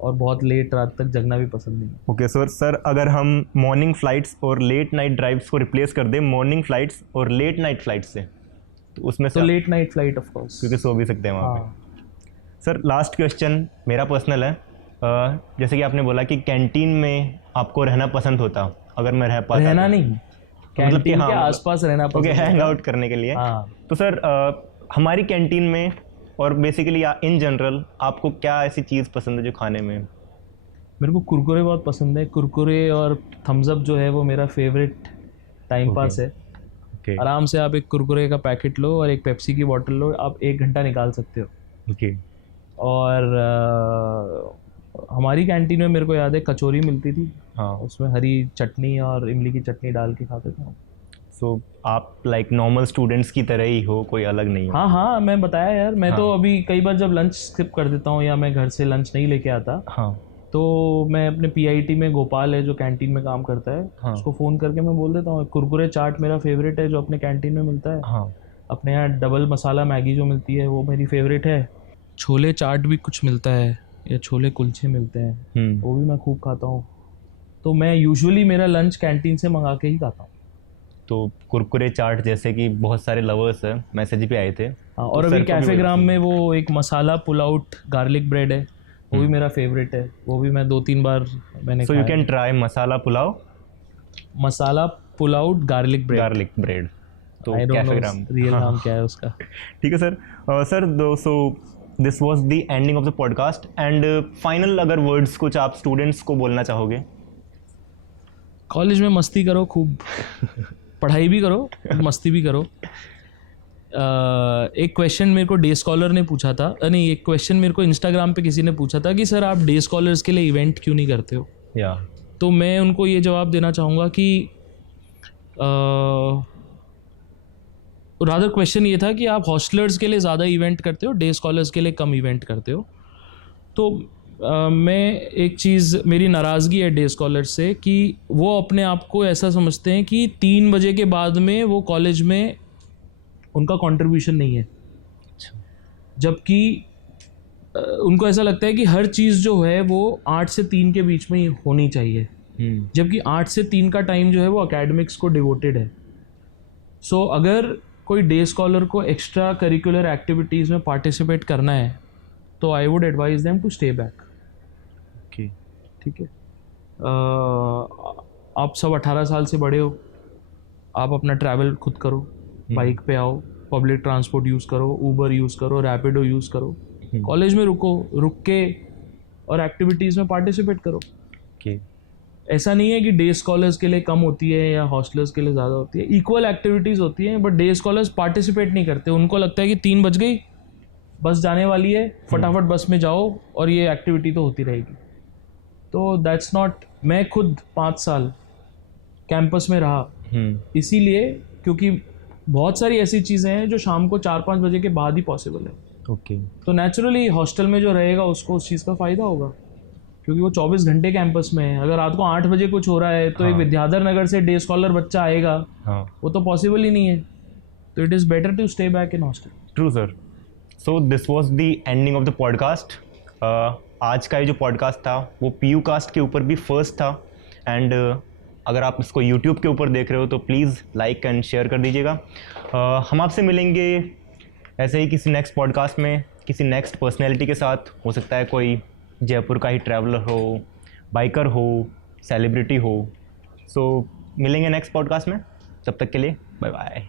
और बहुत लेट रात तक जगना भी पसंद नहीं है। ओके सर अगर हम मॉर्निंग फ्लाइट्स और लेट नाइट ड्राइव्स को रिप्लेस कर दें मॉर्निंग फ्लाइट्स और लेट नाइट फ्लाइट्स से, तो उसमें तो से late night flight of course, क्योंकि सो भी सकते हैं वहाँ पे। हाँ। सर लास्ट क्वेश्चन मेरा पर्सनल है। जैसे कि आपने बोला कि कैंटीन में आपको रहना पसंद होता, अगर मैं रह पाता रहना तो। नहीं, कैंटीन के आसपास रहना पसंद ओके, हैंग होता। आउट करने के लिए। हाँ। तो सर हमारी कैंटीन में और बेसिकली इन जनरल आपको क्या ऐसी चीज़ पसंद है जो खाने में? मेरे को कुरकुरे बहुत पसंद है। कुरकुरे और थम्स अप जो है वो मेरा फेवरेट टाइम पास है। ओके आराम से आप एक कुरकुरे का पैकेट लो और एक पेप्सी की बोतल लो, आप 1 घंटा निकाल सकते हो। ओके और हमारी कैंटीन में मेरे को याद है कचौरी मिलती थी, हाँ। उसमें हरी चटनी और इमली की चटनी डाल के खाते थे। सो आप लाइक नॉर्मल स्टूडेंट्स की तरह ही हो, कोई अलग नहीं हो? हाँ हाँ, मैं बताया यार, मैं तो अभी कई बार जब लंच स्किप कर देता हूँ या मैं घर से लंच नहीं लेके आता, हाँ तो मैं अपने PIT में गोपाल है जो कैंटीन में काम करता है, हाँ। उसको फ़ोन करके मैं बोल देता हूँ कुरकुरे चाट मेरा फेवरेट है जो अपने कैंटीन में मिलता है। हाँ अपने यहाँ डबल मसाला मैगी जो मिलती है वो मेरी फेवरेट है। छोले चाट भी कुछ मिलता है या छोले कुलचे मिलते हैं, वो भी मैं खूब खाता हूँ। तो मैं यूजुअली मेरा लंच कैंटीन से मंगा के ही खाता हूँ। तो कुरकुरे चाट जैसे कि बहुत सारे लवर्स हैं, मैसेज भी आए थे। हाँ, और तो अभी सर को भी कैफ़े ग्राम welcome। में वो एक मसाला पुलाउट गार्लिक ब्रेड है, वो भी मेरा फेवरेट है, वो भी मैं 2-3 बार मैंने सो यू खाया। कैन ट्राई मसाला पुलाव मसाला पुलाउट गार्लिक ब्रेड, गार्लिक ब्रेड। तो I don't know cafe gram. Real नाम क्या है उसका। ठीक है sir. Sir though so this was the ending of the podcast and final अगर वर्ड्स कुछ आप स्टूडेंट्स को बोलना चाहोगे। कॉलेज में मस्ती करो खूब, पढ़ाई भी करो, मस्ती भी करो। एक क्वेश्चन मेरे को डे स्कॉलर ने पूछा था, नहीं, एक क्वेश्चन मेरे को इंस्टाग्राम पे किसी ने पूछा था कि सर आप डे स्कॉलर्स के लिए इवेंट क्यों नहीं करते हो। या तो मैं उनको ये जवाब देना चाहूँगा कि रादर क्वेश्चन ये था कि आप हॉस्टलर्स के लिए ज़्यादा इवेंट करते हो, डे स्कॉलर्स के लिए कम इवेंट करते हो। तो मैं एक चीज़, मेरी नाराज़गी है डे स्कॉलर्स से कि वो अपने आप को ऐसा समझते हैं कि 3 बजे के बाद में वो कॉलेज में उनका कंट्रीब्यूशन नहीं है, जबकि उनको ऐसा लगता है कि हर चीज़ जो है वो 8 से 3 के बीच में ही होनी चाहिए, जबकि 8 से 3 का टाइम जो है वो एकेडमिक्स को डिवोटेड है। सो अगर कोई डे स्कॉलर को एक्स्ट्रा करिकुलर एक्टिविटीज़ में पार्टिसिपेट करना है तो I would advise them to stay back. Okay, ठीक है, आप सब 18 साल से बड़े हो, आप अपना ट्रैवल खुद करो, बाइक पे आओ, पब्लिक ट्रांसपोर्ट यूज़ करो, ऊबर यूज़ करो, रैपिडो यूज़ करो, कॉलेज में रुक के और एक्टिविटीज़ में पार्टिसिपेट करो। ओके, ऐसा नहीं है कि डे स्कॉलर्स के लिए कम होती है या हॉस्टलर्स के लिए ज़्यादा होती है, इक्वल एक्टिविटीज़ होती हैं, बट डे स्कॉलर्स पार्टिसिपेट नहीं करते। उनको लगता है कि 3 बज गई, बस जाने वाली है, फटाफट बस में जाओ और ये एक्टिविटी तो होती रहेगी। तो दैट्स नॉट, मैं खुद 5 साल कैंपस में रहा इसीलिए क्योंकि बहुत सारी ऐसी चीज़ें हैं जो शाम को 4-5 बजे के बाद ही पॉसिबल है। ओके, तो नेचुरली हॉस्टल में जो रहेगा उसको उस चीज़ का फ़ायदा होगा, क्योंकि वो 24 घंटे कैंपस में है। अगर रात को 8 बजे कुछ हो रहा है तो एक विद्याधर नगर से डे स्कॉलर बच्चा आएगा, वो तो पॉसिबल ही नहीं है। तो it is better to stay back in hostel. True sir. So this was the ending of the podcast. आज का ये जो पॉडकास्ट था वो PU कास्ट के ऊपर भी फर्स्ट था एंड अगर आप इसको YouTube के ऊपर देख रहे हो तो प्लीज़ लाइक एंड शेयर कर दीजिएगा। हम आपसे मिलेंगे ऐसे ही किसी नेक्स्ट पॉडकास्ट में किसी नेक्स्ट पर्सनैलिटी के साथ। हो सकता है कोई जयपुर का ही ट्रैवलर हो, बाइकर हो, सेलिब्रिटी हो। सो मिलेंगे नेक्स्ट पॉडकास्ट में, तब तक के लिए बाय बाय।